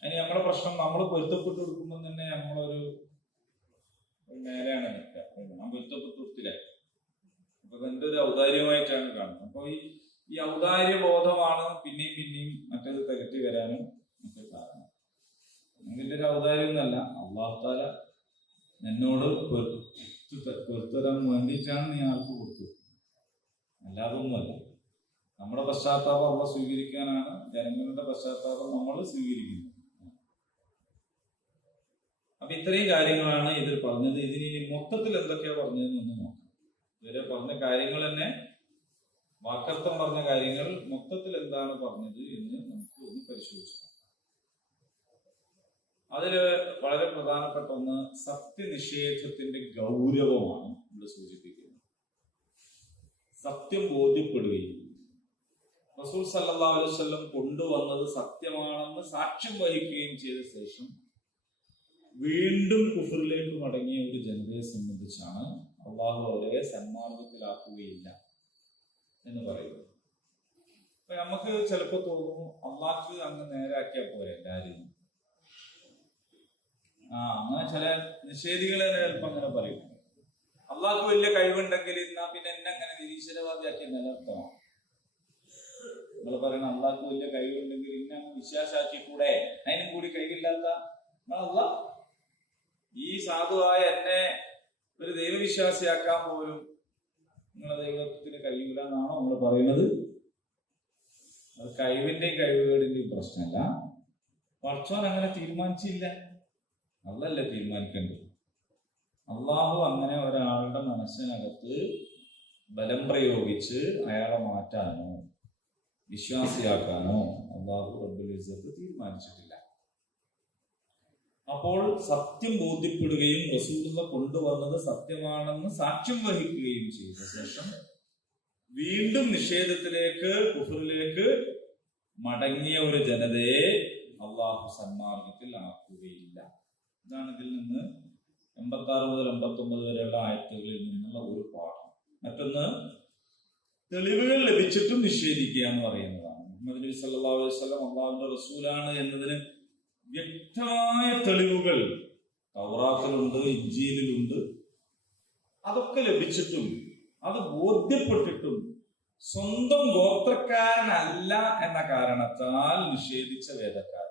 അതിന് നമ്മുടെ പ്രശ്നം നമ്മൾ പൊരുത്തപ്പെട്ട് കൊടുക്കുമ്പോൾ തന്നെ നമ്മളൊരു നേരെയാണ് നിൽക്കുക. ഞാൻ പൊരുത്തപ്പെട്ട് കൊടുത്തില്ല, അപ്പൊ അതെന്റെ ഒരു ഔദാര്യമായിട്ടാണ് കാണുന്നത്. അപ്പൊ ഈ ഔദാര്യ ബോധമാണ് പിന്നെയും പിന്നെയും മറ്റേത് തികറ്റി വരാനും മറ്റേ കാരണം. ഇതിന്റെ ഒരു ഔദാര്യം എന്നല്ല, അല്ലാഹു തആല എന്നോട് പൊരുത്തരാൻ വേണ്ടിയിട്ടാണ് നീ ആൾക്ക് കൊടുത്തത്, അല്ലാതെ ഒന്നുമല്ല. നമ്മുടെ പശ്ചാത്താപം അള്ളാഹ് സ്വീകരിക്കാനാണ്, ജനങ്ങളുടെ പശ്ചാത്താപം നമ്മൾ സ്വീകരിക്കുന്നത്. അപ്പൊ ഇത്രയും കാര്യങ്ങളാണ് ഇതിൽ പറഞ്ഞത്. ഇതിന് മൊത്തത്തിൽ എന്തൊക്കെയാ പറഞ്ഞതെന്നൊന്ന് നോക്കാം. ഇവരെ പറഞ്ഞ കാര്യങ്ങൾ തന്നെ, വാക്കർത്ഥം പറഞ്ഞ കാര്യങ്ങൾ മൊത്തത്തിൽ എന്താണ് പറഞ്ഞത് എന്ന് നമുക്ക് ഒന്ന് പരിശോധിച്ചു. അതില് വളരെ പ്രധാനപ്പെട്ട ഒന്ന് സത്യനിഷേധത്തിന്റെ ഗൗരവമാണ് ഇവിടെ സൂചിപ്പിക്കുന്നത്. സത്യം ബോധ്യപ്പെടുകയും റസൂൽ സല്ലല്ലാഹു അലൈഹി വസല്ലം കൊണ്ടുവന്നത് സത്യമാണെന്ന് സാക്ഷ്യം വഹിക്കുകയും ചെയ്ത ശേഷം വീണ്ടും കുഫറിലേക്ക് മടങ്ങിയ ഒരു ജനതയെ സംബന്ധിച്ചാണ് അള്ളാഹു അവരെ സന്മാർഗത്തിലാക്കുകയില്ല എന്ന് പറയുന്നത്. അപ്പൊ നമുക്ക് ചിലപ്പോ തോന്നും അള്ളാഹ് അങ്ങ് നേരാക്കിയാ പോരെ എല്ലാവരെയും. അങ്ങനെ ചില നിഷേധികളെ ചിലപ്പോ അങ്ങനെ പറയും. അള്ളാഹ് വലിയ കഴിവുണ്ടെങ്കിൽ എന്നാ പിന്നെ എന്നെ അങ്ങനെ നിരീശ്വരവാദിയാക്കി നിലനിർത്തണം. നിങ്ങൾ പറയുന്ന അള്ളാഹ് വലിയ കഴിവുണ്ടെങ്കിൽ ഇന്നെ വിശ്വാസാക്കി കൂടെ, അതിനും കൂടി കഴിവില്ലാത്ത അള്ളാഹ് ഈ സാധുവായ എന്നെ ഒരു ദൈവവിശ്വാസിയാക്കാൻ പോലും നിങ്ങളെ ദൈവത്തിന് കഴിയൂല എന്നാണോ നമ്മൾ പറയുന്നത്? അത് കഴിവിന്റെയും കഴിവുകളുടെയും പ്രശ്നമല്ല. പടച്ചോൻ അങ്ങനെ തീരുമാനിച്ചില്ല, അള്ളല്ലേ തീരുമാനിക്കേണ്ടത്. അള്ളാഹു അങ്ങനെ ഒരാളുടെ മനസ്സിനകത്ത് ബലം പ്രയോഗിച്ച് അയാളെ മാറ്റാനോ വിശ്വാസിയാക്കാനോ അള്ളാഹു റബ്ബുൽ ഇസ്സത്ത് തീരുമാനിച്ചിട്ടില്ല. അപ്പോൾ സത്യം ബോധ്യപ്പെടുകയും റസൂലുള്ളാഹി കൊണ്ടുവന്നത് സത്യമാണെന്ന് സാക്ഷ്യം വഹിക്കുകയും ചെയ്ത ശേഷം വീണ്ടും നിഷേധത്തിലേക്ക്, കുഫറിലേക്ക് മടങ്ങിയ ഒരു ജനതയെ അള്ളാഹു സന്മാർഗത്തിൽ ആക്കുകയില്ല. ഇതാണ് ഇതിൽ നിന്ന് 86 മുതൽ 89 വരെയുള്ള ആയത്തുകളിൽ നിന്നുള്ള ഒരു പാഠം. മറ്റൊന്ന്, തെളിവുകൾ ലഭിച്ചിട്ടും നിഷേധിക്കുക എന്ന് പറയുന്നതാണ്. മുഹമ്മദ് നബി സല്ലല്ലാഹു അലൈഹി വസല്ലം അള്ളാഹുവിന്റെ റസൂലാണ് എന്നതിന് വ്യക്തമായ തെളിവുകൾ തൗറാത്തിലുണ്ട്, ഇഞ്ചീലിലുണ്ട്. അതൊക്കെ ലഭിച്ചിട്ടും അത് ബോധ്യപ്പെട്ടിട്ടും സ്വന്തം ഗോത്രക്കാരനല്ല എന്ന കാരണത്താൽ നിഷേധിച്ച വേദക്കാരൻ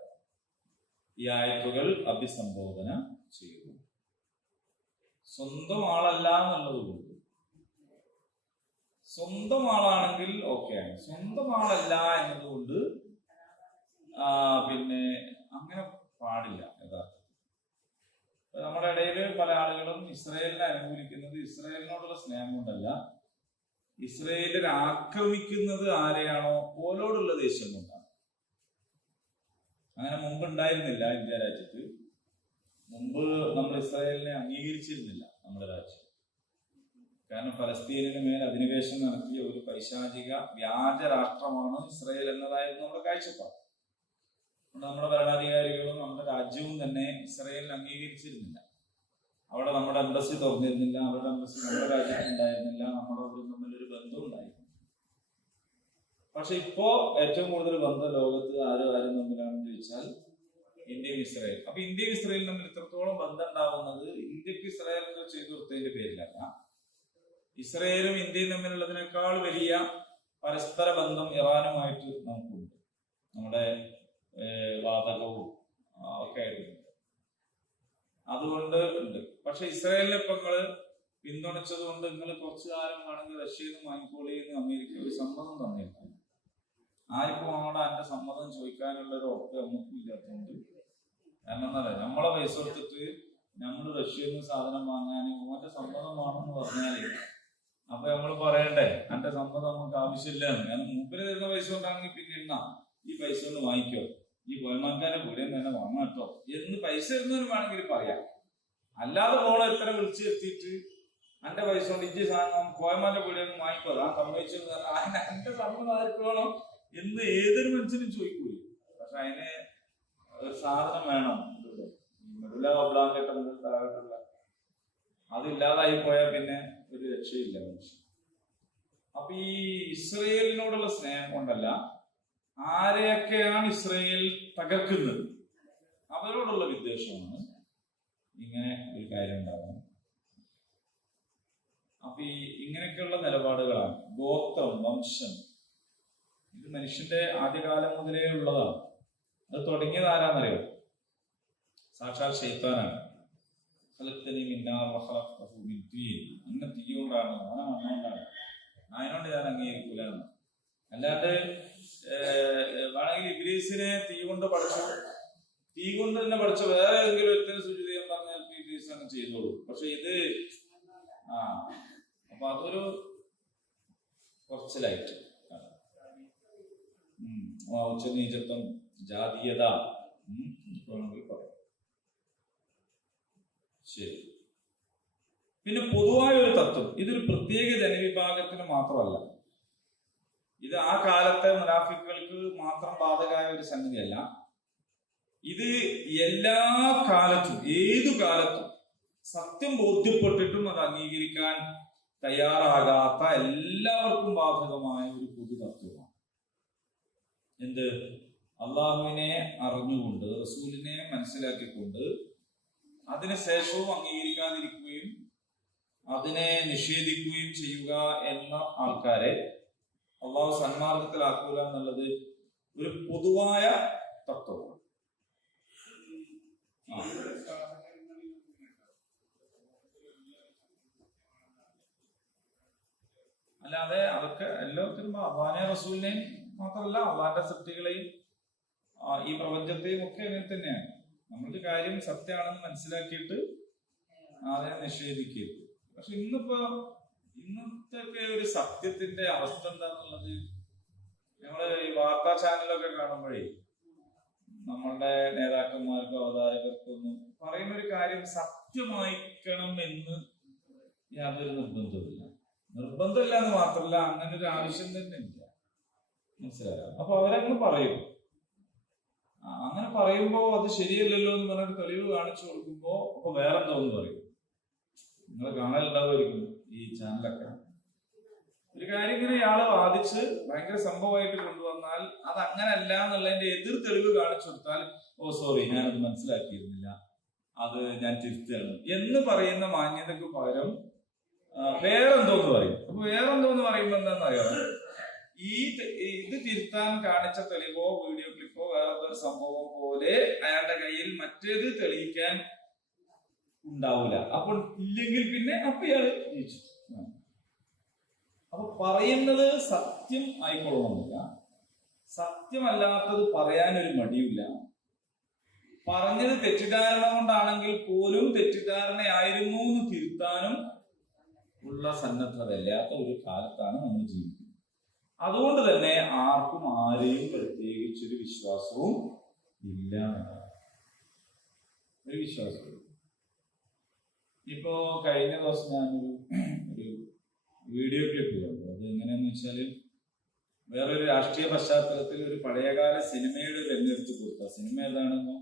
ഈ ആയത്തുകൾ അഭിസംബോധന ചെയ്യുന്നു. സ്വന്തം ആളല്ല എന്നുള്ളത് കൊണ്ട്. സ്വന്തം ആളാണെങ്കിൽ ഓക്കെയാണ്, സ്വന്തം ആളല്ല എന്നതുകൊണ്ട് പിന്നെ അങ്ങനെ പാടില്ല. യഥാർത്ഥത്തിൽ നമ്മുടെ ഇടയിൽ പല ആളുകളും ഇസ്രായേലിനെ അനുകൂലിക്കുന്നത് ഇസ്രായേലിനോടുള്ള സ്നേഹം കൊണ്ടല്ല, ഇസ്രായേലിനെ ആക്രമിക്കുന്നത് ആരെയാണോ ഓലോടുള്ള ദേഷ്യം കൊണ്ടാണ്. അങ്ങനെ മുമ്പ് ഉണ്ടായിരുന്നില്ല ഇന്ത്യ രാജ്യത്ത്. മുമ്പ് നമ്മൾ ഇസ്രായേലിനെ അംഗീകരിച്ചിരുന്നില്ല നമ്മുടെ രാജ്യം. കാരണം ഫലസ്തീനിന് മേൽ അധിനിവേശം നടത്തിയ ഒരു പൈശാചിക വ്യാജ രാഷ്ട്രമാണ് ഇസ്രായേൽ എന്നതായിരുന്നു നമ്മുടെ കാഴ്ചപ്പാട്. നമ്മുടെ ഭരണാധികാരികളും നമ്മുടെ രാജ്യവും തന്നെ ഇസ്രായേലിനെ അംഗീകരിച്ചിരുന്നില്ല. അവിടെ നമ്മുടെ എംബസി തുറന്നിരുന്നില്ല, അവരുടെ എംബസി നമ്മുടെ രാജ്യത്ത് ഉണ്ടായിരുന്നില്ല, നമ്മളവരും തമ്മിലൊരു ബന്ധം ഉണ്ടായിരുന്നു. പക്ഷെ ഇപ്പോ ഏറ്റവും കൂടുതൽ ബന്ധം ലോകത്ത് ആരും തമ്മിലാണെന്ന് ചോദിച്ചാൽ ഇന്ത്യയും ഇസ്രായേൽ. അപ്പൊ ഇന്ത്യയും ഇസ്രായേലും തമ്മിൽ ഇത്രത്തോളം ബന്ധം ഉണ്ടാവുന്നത് ഇന്ത്യക്ക് ഇസ്രായേൽ ചെയ്തു കൊടുത്തതിന്റെ പേരിലല്ല. ഇസ്രായേലും ഇന്ത്യയും തമ്മിലുള്ളതിനേക്കാൾ വലിയ പരസ്പര ബന്ധം ഇറാനുമായിട്ട് നമുക്കുണ്ട്. നമ്മുടെ വാതകവും ഒക്കെ ആയിട്ടുണ്ട്. അതുകൊണ്ട് ഉണ്ട്. പക്ഷെ ഇസ്രായേലിനെ ഇപ്പൊ നിങ്ങള് പിന്തുണച്ചത് കൊണ്ട് നിങ്ങൾ കുറച്ചു കാലം വേണമെങ്കിൽ റഷ്യയിൽ നിന്ന് വാങ്ങിക്കോളിന്ന് അമേരിക്ക ഒരു സമ്മതം തന്നിരിക്കും. ആർക്കും അവിടെ എന്റെ സമ്മതം ചോദിക്കാനുള്ള ഒരു ഉറപ്പ് നമുക്കും ഇല്ലാത്തതുകൊണ്ട്. കാരണം എന്താ പറയുക, നമ്മളെ പൈസ കൊടുത്തിട്ട് നമ്മൾ റഷ്യയിൽ നിന്ന് സാധനം വാങ്ങാൻ ഓന്റെ സമ്മതം വേണമെന്ന് പറഞ്ഞാല് അപ്പൊ നമ്മൾ പറയണ്ടേ എന്റെ സമ്മതം നമുക്ക് ആവശ്യമില്ല. കാരണം മൂപ്പര് തരുന്ന പൈസ കൊണ്ടാണെങ്കിൽ പിന്നെ എണ്ണ ഈ പൈസ കൊണ്ട് വാങ്ങിക്കോ, ഈ കോയമാൻകാരെ വീടിൽ തന്നെ വാങ്ങാം കേട്ടോ എന്ന് പൈസ തരുന്നവരും വേണമെങ്കിൽ പറയാം. അല്ലാതെ മോളെ എത്ര വിളിച്ചു എത്തിയിട്ട് എന്റെ പൈസ കൊണ്ട് ഇജ്ജി സാധനം കോയമാന്റെ വീടിൽ നിന്ന് വാങ്ങിക്കോ ആ സമ്മതിച്ചെന്ന് പറഞ്ഞാൽ എന്റെ സമ്മതം ആർക്ക് വേണം എന്ന് ഏതൊരു മനുഷ്യനും ചോദിക്കൂല. പക്ഷെ അതിന് ഒരു സാധനം വേണം, ബ്ലാങ്കറ്റുള്ള അതില്ലാതായി പോയാൽ പിന്നെ ഒരു രക്ഷയില്ല മനുഷ്യൻ. അപ്പൊ ഈ ഇസ്രയേലിനോടുള്ള സ്നേഹം കൊണ്ടല്ല, ആരെയൊക്കെയാണ് ഇസ്രയേൽ തകർക്കുന്നത് അവരോടുള്ള വിദ്വേഷമാണ് ഇങ്ങനെ ഒരു കാര്യം ഉണ്ടാകുന്നത്. അപ്പൊ ഈ ഇങ്ങനെയൊക്കെയുള്ള നിലപാടുകളാണ്. ഗോത്രം, വംശം, ഇത് മനുഷ്യന്റെ ആദ്യകാലം മുതലേ ഉള്ളതാണ്. അത് തുടങ്ങിയത് ആരാന്നറിയോ? സാക്ഷാൽ ശൈത്താനാണ്. അങ്ങനെ തീ കൊണ്ടാണ്, അങ്ങനെ മണ്ണുകൊണ്ടാണ്, അതിനോട് ഞാൻ അംഗീകരിക്കൂല. അല്ലാണ്ട് വേണമെങ്കിൽ ഇബ്ലീസിനെ തീ കൊണ്ട് പഠിച്ചു, തീ കൊണ്ട് തന്നെ പഠിച്ച വേറെ ഏതെങ്കിലും ഒരുത്തരം സുജൂദ് ചെയ്യാൻ പറഞ്ഞാൽ ഇബ്ലീസ് അങ്ങ് ചെയ്തോളൂ. പക്ഷെ ഇത് അപ്പൊ അതൊരു കുറച്ചിലായിട്ട് ഉച്ചനീചത്വം, ജാതീയത പറയാം. ശരി. പിന്നെ പൊതുവായ ഒരു തത്വം, ഇതൊരു പ്രത്യേക ജനവിഭാഗത്തിന് മാത്രമല്ല, ഇത് ആ കാലത്തെ മുനാഫിക്കുകൾക്ക് മാത്രം ബാധകമായ ഒരു സംഗതിയല്ല. ഇത് എല്ലാ കാലത്തും, ഏതു കാലത്തും സത്യം ബോധ്യപ്പെട്ടിട്ടും അത് അംഗീകരിക്കാൻ തയ്യാറാകാത്ത എല്ലാവർക്കും ബാധകമായ ഒരു പൊതു തത്വമാണ്. എന്ത്? അള്ളാഹുവിനെ അറിഞ്ഞുകൊണ്ട്, റസൂലിനെ മനസ്സിലാക്കിക്കൊണ്ട് അതിനുശേഷവും അംഗീകരിക്കാതിരിക്കുകയും അതിനെ നിഷേധിക്കുകയും ചെയ്യുക എന്ന ആൾക്കാരെ അള്ളാഹു സന്മാർഗത്തിലാക്കുക എന്നുള്ളത് ഒരു പൊതുവായ തത്വമാണ്. അല്ലാതെ അതൊക്കെ എല്ലാവർക്കും അള്ളാഹിനെ റസൂലിനെയും മാത്രമല്ല അള്ളാഹിന്റെ സൃഷ്ടികളെയും ഈ പ്രപഞ്ചത്തെയും ഒക്കെ അങ്ങനെ തന്നെയാണ്. നമ്മളൊരു കാര്യം സത്യമാണെന്ന് മനസ്സിലാക്കിയിട്ട് അതിനെ നിഷേധിക്കരുത്. പക്ഷെ ഇന്നത്തെ ഒരു സത്യത്തിന്റെ അവസ്ഥ എന്താന്നുള്ളത് നമ്മള് ഈ വാർത്താ ചാനലൊക്കെ കാണുമ്പോഴേ നമ്മളുടെ നേതാക്കന്മാർക്കോ അവതാരകർക്കൊന്നും പറയുന്ന ഒരു കാര്യം സത്യമായിക്കണം എന്ന് യാതൊരു നിർബന്ധമില്ല. നിർബന്ധമില്ല എന്ന് മാത്രമല്ല, അങ്ങനെ ഒരു ആവശ്യം തന്നെ ഇല്ല. മനസ്സിലായോ? അപ്പൊ അവരങ്ങ് പറയും. അങ്ങനെ പറയുമ്പോ അത് ശരിയല്ലല്ലോ എന്ന് പറഞ്ഞിട്ട് തെളിവ് കാണിച്ചു കൊടുക്കുമ്പോ അപ്പൊ വേറെന്തോ എന്ന് പറയും. നിങ്ങൾ കാണലുണ്ടാവുമായിരിക്കും ഈ ചാനലൊക്കെ. ഒരു കാര്യം ഇങ്ങനെ ഇയാള് വാദിച്ച് ഭയങ്കര സംഭവമായിട്ട് കൊണ്ടുവന്നാൽ അത് അങ്ങനല്ല എന്നുള്ളതിന്റെ എതിർ തെളിവ് കാണിച്ചു കൊടുത്താൽ ഓ സോറി ഞാനത് മനസ്സിലാക്കിയിരുന്നില്ല, അത് ഞാൻ തിരുത്തുകയാണ് എന്ന് പറയുന്ന മാന്യതയ്ക്ക് പകരം വേറെന്തോന്ന് പറയും. അപ്പൊ വേറെന്തോന്ന് പറയുമ്പോ എന്താണെന്നറിയാം, ഇത് തിരുത്താൻ കാണിച്ച തെളിവോ വീഡിയോ ക്ലിപ്പോ വേറെ ഒരു സംഭവം പോലെ അയാളുടെ കയ്യിൽ മറ്റേത് തെളിയിക്കാൻ ഉണ്ടാവൂല. അപ്പോൾ ഇല്ലെങ്കിൽ പിന്നെ അപ്പൊ ഇയാള് ജയിച്ചു. അപ്പൊ പറയുന്നത് സത്യം ആയിക്കൊള്ളണമെന്നില്ല, സത്യമല്ലാത്തത് പറയാനൊരു മടിയില്ല. പറഞ്ഞത് തെറ്റിദ്ധാരണ കൊണ്ടാണെങ്കിൽ പോലും തെറ്റിദ്ധാരണയായിരുന്നു എന്ന് തിരുത്താനും ഉള്ള സന്നദ്ധതയില്ലാത്ത ഒരു കാലത്താണ് നമ്മൾ ജീവിക്കുന്നത്. അതുകൊണ്ട് തന്നെ ആർക്കും ആരെയും പ്രത്യേകിച്ചൊരു വിശ്വാസവും ഇല്ല. ഒരു വിശ്വാസവും. ഇപ്പോ കഴിഞ്ഞ ദിവസം ഞാനൊരു വീഡിയോ ക്ലിപ്പ് കണ്ടു. അത് എങ്ങനെയാന്ന് വെച്ചാല് വേറൊരു രാഷ്ട്രീയ പശ്ചാത്തലത്തിൽ ഒരു പഴയകാല സിനിമയുടെ തെരഞ്ഞെടുത്ത് കൊടുത്ത സിനിമ ഏതാണെന്നോ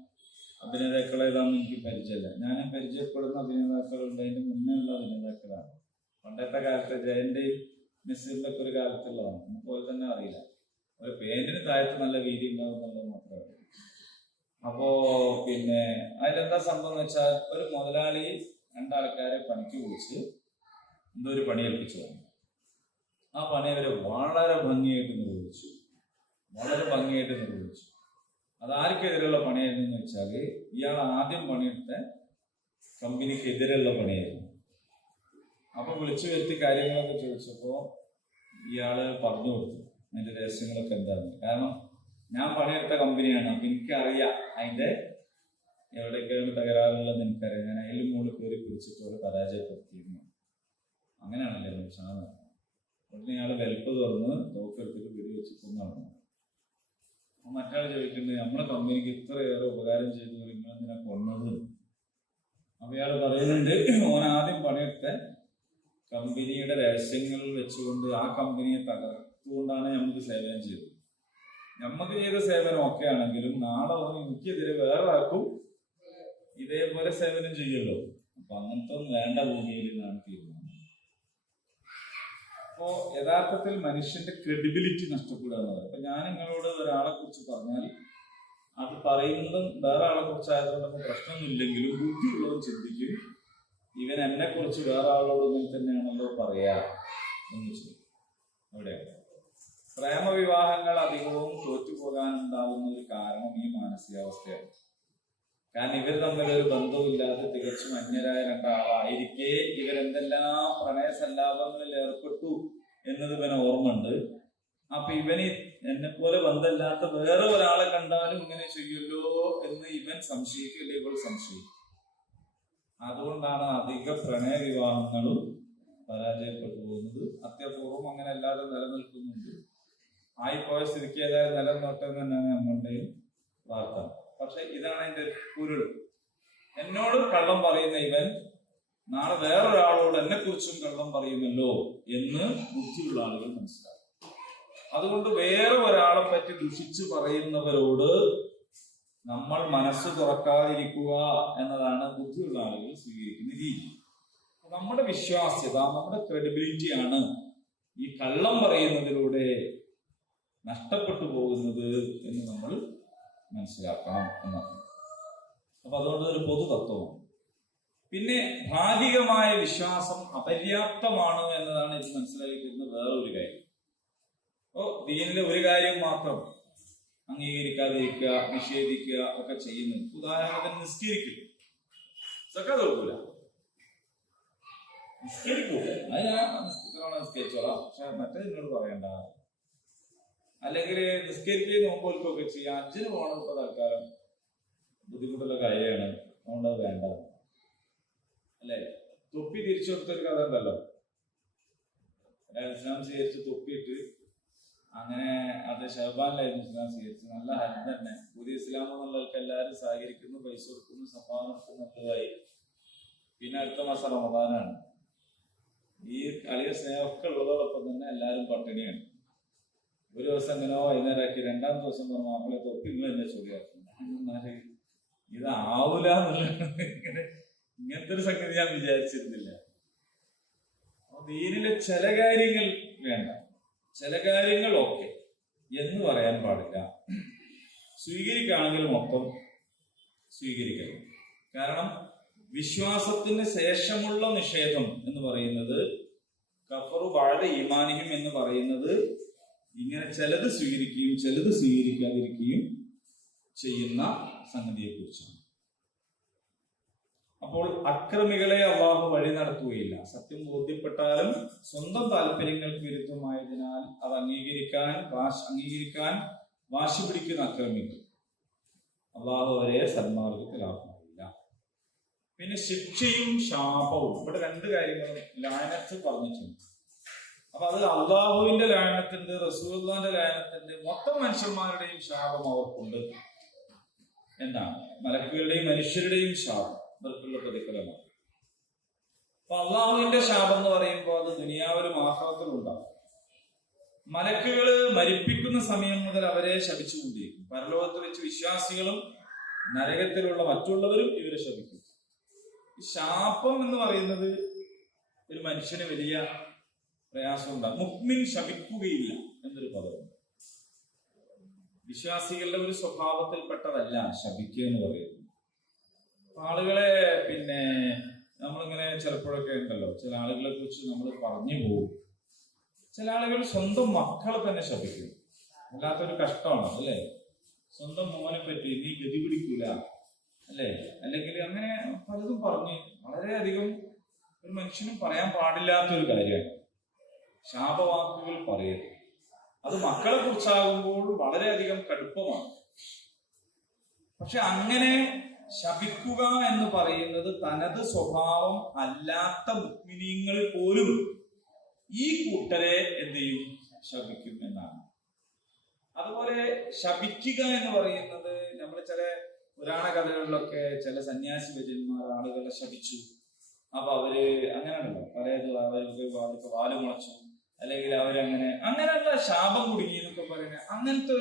അഭിനേതാക്കൾ ഏതാണെന്ന് എനിക്ക് പരിചയമില്ല. ഞാൻ പരിചയപ്പെടുന്ന അഭിനേതാക്കളുണ്ട്, അതിന്റെ മുന്നേ ഉള്ള അഭിനേതാക്കളാണ്. പണ്ടത്തെ കാലത്തെ ജയന്റെയും നസീറിന്റെ ഒക്കെ ഒരു കാലത്തുള്ളതാണ്. നമുക്കതുപോലെ തന്നെ അറിയില്ല. ഒരു പേന്റിന് താഴത്ത് നല്ല വീതി ഉണ്ടാവുന്നുള്ളത് മാത്രമേ അറിയൂ. അപ്പോ പിന്നെ അതിലെന്താ സംഭവം എന്ന് വെച്ചാൽ ഒരു മുതലാളി രണ്ടാൾക്കാരെ പണിക്ക് വിളിച്ച് എന്തോ ഒരു പണി ഏൽപ്പിച്ചു. ആ പണി അവരെ വളരെ ഭംഗിയായിട്ട് നിർവഹിച്ചു. അതാർക്കെതിരെയുള്ള പണിയായിരുന്നു എന്ന് വെച്ചാൽ ഇയാൾ ആദ്യം പണിയെടുത്ത കമ്പനിക്കെതിരെയുള്ള പണിയായിരുന്നു. അപ്പൊ വിളിച്ചു വരുത്തി കാര്യങ്ങളൊക്കെ ചോദിച്ചപ്പോ ഇയാള് പറഞ്ഞു കൊടുത്തു അതിന്റെ രഹസ്യങ്ങളൊക്കെ എന്താണെന്ന്. കാരണം ഞാൻ പണിയെടുത്ത കമ്പനിയാണ്, അപ്പൊ എനിക്കറിയാം അതിന്റെ എവിടെയൊക്കെയാണ് തകരാറുള്ളതെന്ന് എനിക്കറിയാം. ഞാൻ അതിലും മുകളിൽ കയറി പിടിച്ചിട്ട് ഒരു പരാജയപ്പെടുത്തിയിരുന്നു. അങ്ങനെയാണല്ലേ സാധനം. ഉടനെ ഇയാള് വെൽപ്പ് തുറന്ന് തോക്കെടുത്തിട്ട് വെടിവെച്ച് കൊന്നു. മറ്റാൾ ചോദിക്കുന്നത് നമ്മുടെ കമ്പനിക്ക് ഇത്രയേറെ ഉപകാരം ചെയ്തു നിങ്ങളെന്തിനാ കൊന്നത്? അപ്പൊ ഇയാൾ പറയുന്നുണ്ട്, ഓൻ ആദ്യം പണിയെടുത്ത കമ്പനിയുടെ രഹസ്യങ്ങൾ വെച്ചുകൊണ്ട് ആ കമ്പനിയെ തകർത്തുകൊണ്ടാണ് നമുക്ക് സേവനം ചെയ്തത്. നമുക്ക് ചെയ്ത സേവനം ഒക്കെ ആണെങ്കിലും നാളെ ഓൻ എനിക്കെതിരെ വേറെ ആർക്കും ഇതേപോലെ സേവനം ചെയ്യുമല്ലോ. അപ്പൊ അങ്ങനത്തെ ഒന്നും വേണ്ട ഭൂമിയിൽ നിന്നാണ് തീരുമാനം. അപ്പോ യഥാർത്ഥത്തിൽ മനുഷ്യന്റെ ക്രെഡിബിലിറ്റി നഷ്ടപ്പെടുക എന്നുള്ളത്. അപ്പൊ ഞാൻ നിങ്ങളോട് ഒരാളെ കുറിച്ച് പറഞ്ഞാൽ അത് പറയുന്നതും വേറെ ആളെ കുറിച്ചായതുകൊണ്ടൊന്നും പ്രശ്നമൊന്നുമില്ലെങ്കിലും ബുദ്ധിയുള്ളവർ ചിന്തിക്കും, ഇവൻ എന്നെ കുറിച്ച് വേറെ ആളോട് ഇങ്ങനെ തന്നെയാണല്ലോ പറയാ എന്ന് ചോദിക്കും. അവിടെയാണ് പ്രേമവിവാഹങ്ങൾ അധികവും തോറ്റുപോകാനുണ്ടാകുന്ന ഒരു കാരണം ഈ മാനസികാവസ്ഥയാണ്. കാരണം ഇവർ തമ്മിലൊരു ബന്ധവുമില്ലാതെ തികച്ചും അന്യരായ രണ്ടാളായിരിക്കെ ഇവരെന്തെല്ലാം പ്രണയസല്ലാപങ്ങളിൽ ഏർപ്പെട്ടു എന്നത് ഇവന് ഓർമ്മയുണ്ട്. അപ്പൊ ഇവന് എന്നെ പോലെ ബന്ധമില്ലാത്ത വേറെ ഒരാളെ കണ്ടാലും ഇങ്ങനെ ചെയ്യുമല്ലോ എന്ന് ഇവൻ സംശയിക്കില്ല, ഇവൾ സംശയിക്കും. അതുകൊണ്ടാണ് അധിക പ്രണയ വിവാഹങ്ങളും പരാജയപ്പെട്ടു പോകുന്നത്. അത്യപൂർവം അങ്ങനെ അല്ലാതെ നിലനിൽക്കുന്നുണ്ട്. ആയിപ്പോയ സ്ഥിതിക്ക് ഏതായാലും നിലനിർത്തം തന്നെയാണ് നമ്മളുടെയും പ്രാർത്ഥന. പക്ഷെ ഇതാണ് അതിന്റെ പൊരുൾ. എന്നോട് കള്ളം പറയുന്ന ഇവൻ നാളെ വേറൊരാളോട് എന്നെ കുറിച്ചും കള്ളം പറയുമല്ലോ എന്ന് ബുദ്ധിയുള്ള ആളുകൾ മനസ്സിലാക്കും. അതുകൊണ്ട് വേറെ ഒരാളെ പറ്റി ദുഷിച്ചു പറയുന്നവരോട് നമ്മൾ മനസ്സ് തുറക്കാതിരിക്കുക എന്നതാണ് ബുദ്ധിയുള്ള ആളുകൾ സ്വീകരിക്കുന്ന രീതി. നമ്മുടെ വിശ്വാസ്യത, നമ്മുടെ ക്രെഡിബിലിറ്റിയാണ് ഈ കള്ളം പറയുന്നതിലൂടെ നഷ്ടപ്പെട്ടു പോകുന്നത് എന്ന് നമ്മൾ മനസ്സിലാക്കണം എന്നാണ്. അപ്പൊ അതുകൊണ്ട് ഒരു പൊതു തത്വമാണ്. പിന്നെ ഭാഗികമായ വിശ്വാസം അപര്യാപ്തമാണ് എന്നതാണ് ഇത് മനസ്സിലാക്കിയിരുന്ന വേറൊരു കാര്യം. അപ്പോ ദീനിലെ ഒരു കാര്യം മാത്രം അംഗീകരിക്കാതിരിക്കുക, നിഷേധിക്കുക ഒക്കെ ചെയ്യുന്നു. ഉദാഹരണത്തിന് നിസ്കരിക്കും, സക്കാത്ത് കൊടുക്കൂല, നിസ്കരിക്കൂല, അത് ഞാൻ നിസ്കരിച്ചോളാം, പക്ഷെ മറ്റേ നിന്നോട് പറയണ്ട. അല്ലെങ്കിൽ നിസ്കരിക്കുകയും നോമ്പോൽക്കൊക്കെ ചെയ്യാം, അഞ്ചിന് പോകണം, ഇപ്പൊ തൽക്കാലം ബുദ്ധിമുട്ടുള്ള കാര്യമാണ്, അതുകൊണ്ട് അത് വേണ്ട അല്ലെ. തൊപ്പി തിരിച്ചു കൊടുത്തൊരു കഥ ഉണ്ടല്ലോ, ഇസ്ലാം സ്വീകരിച്ച് തൊപ്പിയിട്ട് അങ്ങനെ അത് ഷഹബാനിലായിരുന്നു ഇസ്ലാം സ്വീകരിച്ച്. നല്ല ഹജ്ജ് തന്നെ, പുതിയ ഇസ്ലാം എന്നുള്ളവർക്ക് എല്ലാവരും സഹകരിക്കുന്നു, പൈസ കൊടുക്കുന്നു, സംഭാവന നല്ലതായി. പിന്നെ അടുത്ത മാസം റമദാനാണ്. ഈ കളിയ സ്നേഹമൊക്കെ ഉള്ളതോടൊപ്പം തന്നെ എല്ലാവരും പട്ടിണിയാണ്. ഒരു ദിവസം എങ്ങനെയോ വൈകുന്നേരമാക്കി, രണ്ടാം ദിവസം പറഞ്ഞു മാപ്പിളെ തൊപ്പി ഇന്ന് തന്നെ ചൊല്ലിയാക്കി. ഇതാവൂല എന്നുള്ള ഇങ്ങനത്തെ ഒരു സംഗതി ഞാൻ വിചാരിച്ചിരുന്നില്ല. ദീനിലെ ചില കാര്യങ്ങൾ വേണ്ട, ചില കാര്യങ്ങൾ ഓക്കെ എന്ന് പറയാൻ പാടില്ല. സ്വീകരിക്കുകയാണെങ്കിൽ മൊത്തം സ്വീകരിക്കണം. കാരണം വിശ്വാസത്തിന് ശേഷമുള്ള നിഷേധം എന്ന് പറയുന്നത്, കഫറു ബഅദ ഈമാനിഹിം എന്ന് പറയുന്നത്, ഇങ്ങനെ ചിലത് സ്വീകരിക്കുകയും ചിലത് സ്വീകരിക്കാതിരിക്കുകയും ചെയ്യുന്ന സംഗതിയെ കുറിച്ചാണ്. അപ്പോൾ അക്രമികളെ അല്ലാഹു വഴി നടത്തുകയില്ല. സത്യം ബോധ്യപ്പെട്ടാലും സ്വന്തം താല്പര്യങ്ങൾക്ക് വിരുദ്ധമായതിനാൽ അത് അംഗീകരിക്കാൻ വാശി പിടിക്കുന്ന അക്രമികൾ അല്ലാഹു അവരെ സന്മാർഗത്തിലാക്കുകയില്ല. പിന്നെ ശിക്ഷയും ശാപവും, ഇവിടെ രണ്ട് കാര്യങ്ങളും ലാനത്ത് പറഞ്ഞിട്ടുണ്ട്. അപ്പൊ അത് അള്ളാഹുവിന്റെ ലാനത്തുണ്ട്, റസൂലുള്ളാഹിന്റെ ലാനത്തുണ്ട്, മൊത്തം മനുഷ്യന്മാരുടെയും ശാപം അവർക്കുണ്ട് എന്നാണ്. മലക്കുകളുടെയും മനുഷ്യരുടെയും ശാപം ഇവർക്കുള്ള പ്രതിഫലമാണ്. അപ്പൊ അള്ളാഹുവിന്റെ ശാപം എന്ന് പറയുമ്പോൾ അത് ദുനിയാവിലും ആഖിറത്തിലും ഉണ്ടാകും. മലക്കുകള് മരിപ്പിക്കുന്ന സമയം മുതൽ അവരെ ശപിച്ചുകൊണ്ടിരിക്കും. പരലോകത്ത് വെച്ച് വിശ്വാസികളും നരകത്തിലുള്ള മറ്റുള്ളവരും ഇവരെ ശപിക്കും. ശാപം എന്ന് പറയുന്നത് ഒരു മനുഷ്യന് വലിയ പ്രയാസം ഉണ്ടാകും. മുഅ്മിൻ ശപിക്കുകയില്ല എന്നൊരു പദമുണ്ട്. വിശ്വാസികളുടെ ഒരു സ്വഭാവത്തിൽപ്പെട്ടതല്ല ശപിക്കുക എന്ന് പറയുന്നത്. ആളുകളെ നമ്മളിങ്ങനെ ചിലപ്പോഴൊക്കെ ഉണ്ടല്ലോ, ചില ആളുകളെ കുറിച്ച് നമ്മൾ പറഞ്ഞു പോകും. ചില ആളുകൾ സ്വന്തം മക്കളെ തന്നെ ശപിക്കും. വല്ലാത്തൊരു കഷ്ടമാണ് അല്ലേ? സ്വന്തം മോനെ പറ്റി നീ ഗതി പിടിക്കൂല അല്ലേ, അല്ലെങ്കിൽ അങ്ങനെ പലതും പറഞ്ഞ് വളരെയധികം ഒരു മനുഷ്യനും പറയാൻ പാടില്ലാത്തൊരു കാര്യമാണ് ശാപവാക്കുകൾ പറയരുത്. അത് മക്കളെ കുറിച്ചാകുമ്പോൾ വളരെയധികം കടുപ്പമാണ്. പക്ഷെ അങ്ങനെ ശപിക്കുക എന്ന് പറയുന്നത് തനത് സ്വഭാവം അല്ലാത്ത മുഅ്മിനീങ്ങൾ പോലും ഈ കൂട്ടരെ എന്ത് ചെയ്യും? ശപിക്കും എന്നാണ്. അതുപോലെ ശപിക്കുക എന്ന് പറയുന്നത് നമ്മൾ ചില പുരാണ കഥകളിലൊക്കെ ചില സന്യാസി വര്യന്മാർ ആളുകളെ ശപിച്ചു, അപ്പൊ അവര് അങ്ങനെയാണല്ലോ പലതും അവർക്ക് വാല് മുളച്ചു, അല്ലെങ്കിൽ അങ്ങനെയുള്ള ശാപം കുടുങ്ങി എന്നൊക്കെ പറയുന്നത് അങ്ങനത്തെ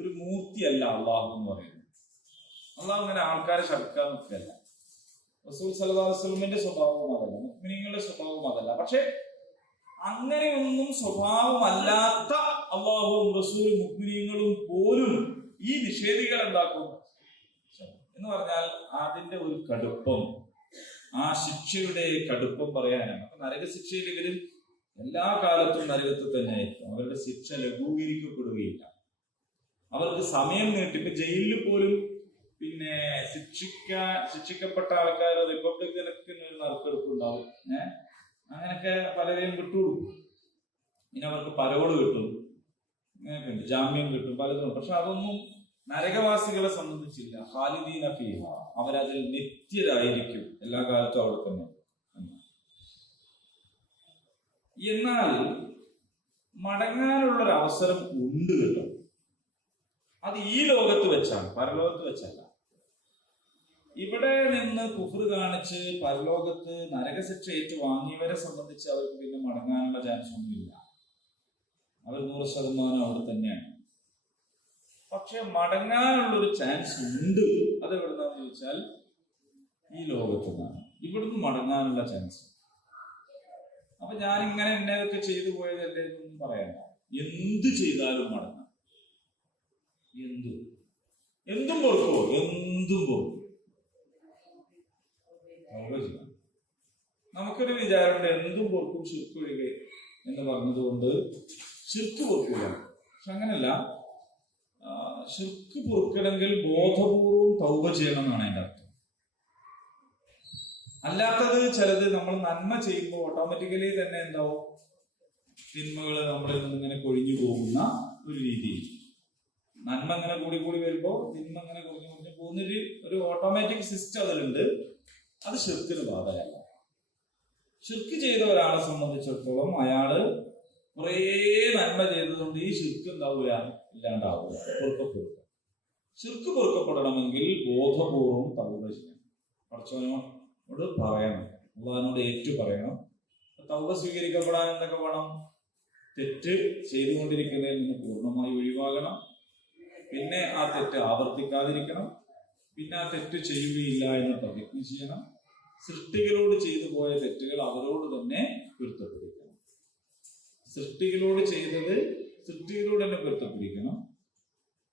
ഒരു മൂർത്തിയല്ല അള്ളാഹു എന്ന് പറയുന്നത്. അള്ളാഹു അങ്ങനെ ആൾക്കാരെ ശപിക്കാൻ നിൽക്കല്ല. റസൂൽ സല്ലല്ലാഹു അലൈഹി വസല്ലമിന്റെ സ്വഭാവവും അതല്ല, മുഅ്മിനീങ്ങളുടെ സ്വഭാവവും അതല്ല. പക്ഷെ അങ്ങനെയൊന്നും സ്വഭാവമല്ലാത്ത അള്ളാഹുവും റസൂലും മുഅ്മിനീങ്ങളും പോലും ഈ നിഷേധികൾ എന്താക്കും എന്ന് പറഞ്ഞാൽ അതിന്റെ ഒരു കടുപ്പം, ആ ശിക്ഷയുടെ കടുപ്പം പറയാനാണ്. അപ്പൊ നരകശിക്ഷയിൽ ഇവരും എല്ലാ കാലത്തും നരകത്തിൽ തന്നെ ആയിരിക്കും. അവരുടെ ശിക്ഷ ലഘൂകരിക്കപ്പെടുകയില്ല. അവർക്ക് സമയം നീട്ടിപ്പ് ജയിലിൽ പോലും പിന്നെ ശിക്ഷിക്കപ്പെട്ട ആൾക്കാർ റിപ്പബ്ലിക് ഒരു നറുക്കെടുപ്പ് ഉണ്ടാവും. അങ്ങനെയൊക്കെ പലരെയും വിട്ടുകൊടുക്കും. പിന്നെ അവർക്ക് പരോള് കിട്ടും, അങ്ങനെയൊക്കെ ഉണ്ട്, ജാമ്യം കിട്ടും, പലതും. പക്ഷെ അതൊന്നും നരകവാസികളെ സംബന്ധിച്ചില്ല. ഖാലിദീന ഫീഹ, അവരതിൽ നിത്യരായിരിക്കും, എല്ലാ കാലത്തും അവിടെ തന്നെ. എന്നാൽ മടങ്ങാനുള്ളൊരു അവസരം ഉണ്ട് കേട്ടോ. അത് ഈ ലോകത്ത് വെച്ചാണ്, പരലോകത്ത് വെച്ചല്ല. ഇവിടെ നിന്ന് കുഫ്ർ കാണിച്ച് പരലോകത്ത് നരകശിക്ഷ ഏറ്റുവാങ്ങിയവരെ സംബന്ധിച്ച് അവർക്ക് പിന്നെ മടങ്ങാനുള്ള ചാൻസ് ഒന്നുമില്ല. അവർ 100% അവിടെ തന്നെയാണ്. പക്ഷെ മടങ്ങാനുള്ളൊരു ചാൻസ് ഉണ്ട്. അത് എവിടുന്നാന്ന് ചോദിച്ചാൽ ഈ ലോകത്ത് നിന്നാണ്. ഇവിടുന്ന് മടങ്ങാനുള്ള ചാൻസ്. അപ്പൊ ഞാനിങ്ങനെ എന്നതൊക്കെ ചെയ്തു പോയതല്ലേ എന്നൊന്നും പറയണ്ട. എന്ത് ചെയ്താലും മടങ്ങാം. എന്തും പൊറുക്കോ, എന്തും പൊറുക്കും. നമുക്കൊരു വിചാരമുണ്ട് എന്തും പൊറുക്കും ശിർക്ക് ഒഴികെ എന്ന് പറഞ്ഞതുകൊണ്ട് ശിർക്ക് പൊറുക്കില്ല. പക്ഷെ അങ്ങനല്ല. ശിർക്ക് പൊറുക്കണമെങ്കിൽ ബോധപൂർവം തൗബ ചെയ്യണം എന്നാണ് അതിന്റെ അർത്ഥം. അല്ലാത്തത് ചിലത് നമ്മൾ നന്മ ചെയ്യുമ്പോൾ ഓട്ടോമാറ്റിക്കലി തന്നെ എന്താവും, തിന്മകൾ നമ്മളിൽ നിന്ന് ഇങ്ങനെ കൊഴിഞ്ഞു പോകുന്ന ഒരു രീതിയിൽ. നന്മ ഇങ്ങനെ കൂടി വരുമ്പോൾ തിന്മ ഇങ്ങനെ കൊഴിഞ്ഞു പോകുന്നൊരു ഓട്ടോമാറ്റിക് സിസ്റ്റം അതിലുണ്ട്. അത് ശിർക്കിന് ബാധകമല്ല. ശിർക്ക് ചെയ്ത ഒരാളെ സംബന്ധിച്ചിടത്തോളം അയാള് കുറേ നന്മ ചെയ്തതുകൊണ്ട് ഈ ശിർക്ക് എന്താവൂല, ഇല്ലാണ്ടാവൂല, പൊറുക്കപ്പെടുക. ശിർക്ക് പൊറുക്കപ്പെടണമെങ്കിൽ ബോധപൂർവം തൗബ ചെയ്യണം. പടച്ചവനോട് പറയണം, അള്ളാഹിനോട് ഏറ്റു പറയണം. തൗബ സ്വീകരിക്കപ്പെടാൻ എന്തൊക്കെ വേണം? തെറ്റ് ചെയ്തുകൊണ്ടിരിക്കുന്നതിൽ നിന്ന് പൂർണ്ണമായി ഒഴിവാകണം. പിന്നെ ആ തെറ്റ് ആവർത്തിക്കാതിരിക്കണം. പിന്നെ ആ തെറ്റ് ചെയ്യുകയില്ല എന്ന് പ്രതിജ്ഞ ചെയ്യണം. സൃഷ്ടികളോട് ചെയ്തു പോയ തെറ്റുകൾ അവരോട് തന്നെ പൊരുത്തപ്പെടിക്കണം. സൃഷ്ടികളോട് ചെയ്തത് സൃഷ്ടികളോട് തന്നെ പൊരുത്തപ്പെടിക്കണം.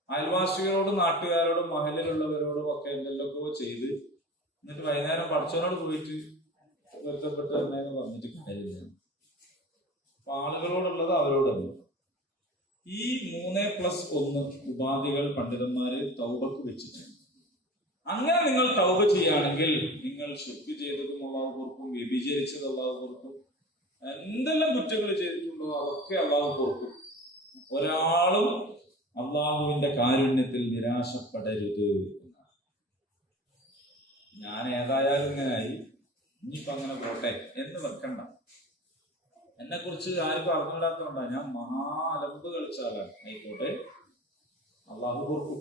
അയൽവാസികളോടും നാട്ടുകാരോടും മഹലിലുള്ളവരോടും ഒക്കെ എന്തെങ്കിലുമൊക്കെ ചെയ്ത് എന്നിട്ട് വൈകുന്നേരം പടച്ചവനോട് പോയിട്ട് പൊരുത്തപ്പെട്ട് തന്നെയെന്ന് പറഞ്ഞിട്ട് കാര്യമില്ല. അപ്പൊ ആളുകളോടുള്ളത് അവരോട് തന്നെ. ഈ 3+1 ഉപാധികൾ പണ്ഡിതന്മാര് തൗബക്ക് വെച്ചിട്ടുണ്ട്. അങ്ങനെ നിങ്ങൾ തൗബ ചെയ്യുകയാണെങ്കിൽ നിങ്ങൾ ശിർക്ക് ചെയ്തതും അള്ളാഹു പൊറുക്കും, വ്യഭിചരിച്ചത് അള്ളാഹു പൊറുക്കും, എന്തെല്ലാം കുറ്റങ്ങൾ ചെയ്തിട്ടുണ്ടോ അതൊക്കെ അള്ളാഹു പൊറുക്കും. ഒരാളും അള്ളാഹുവിന്റെ കാരുണ്യത്തിൽ നിരാശപ്പെടരുത്. ഞാൻ ഏതായാലും ഇങ്ങനായി, ഇനിയിപ്പോ അങ്ങനെ പോട്ടെ എന്ന് വെക്കണ്ട. എന്നെ കുറിച്ച് ആർക്കും അറിഞ്ഞിടാത്തോണ്ടാ ഞാൻ മഹാലമ്പ് കളിച്ചാലാണ്, ആയിക്കോട്ടെ, അള്ളാഹു പൊറുക്കും.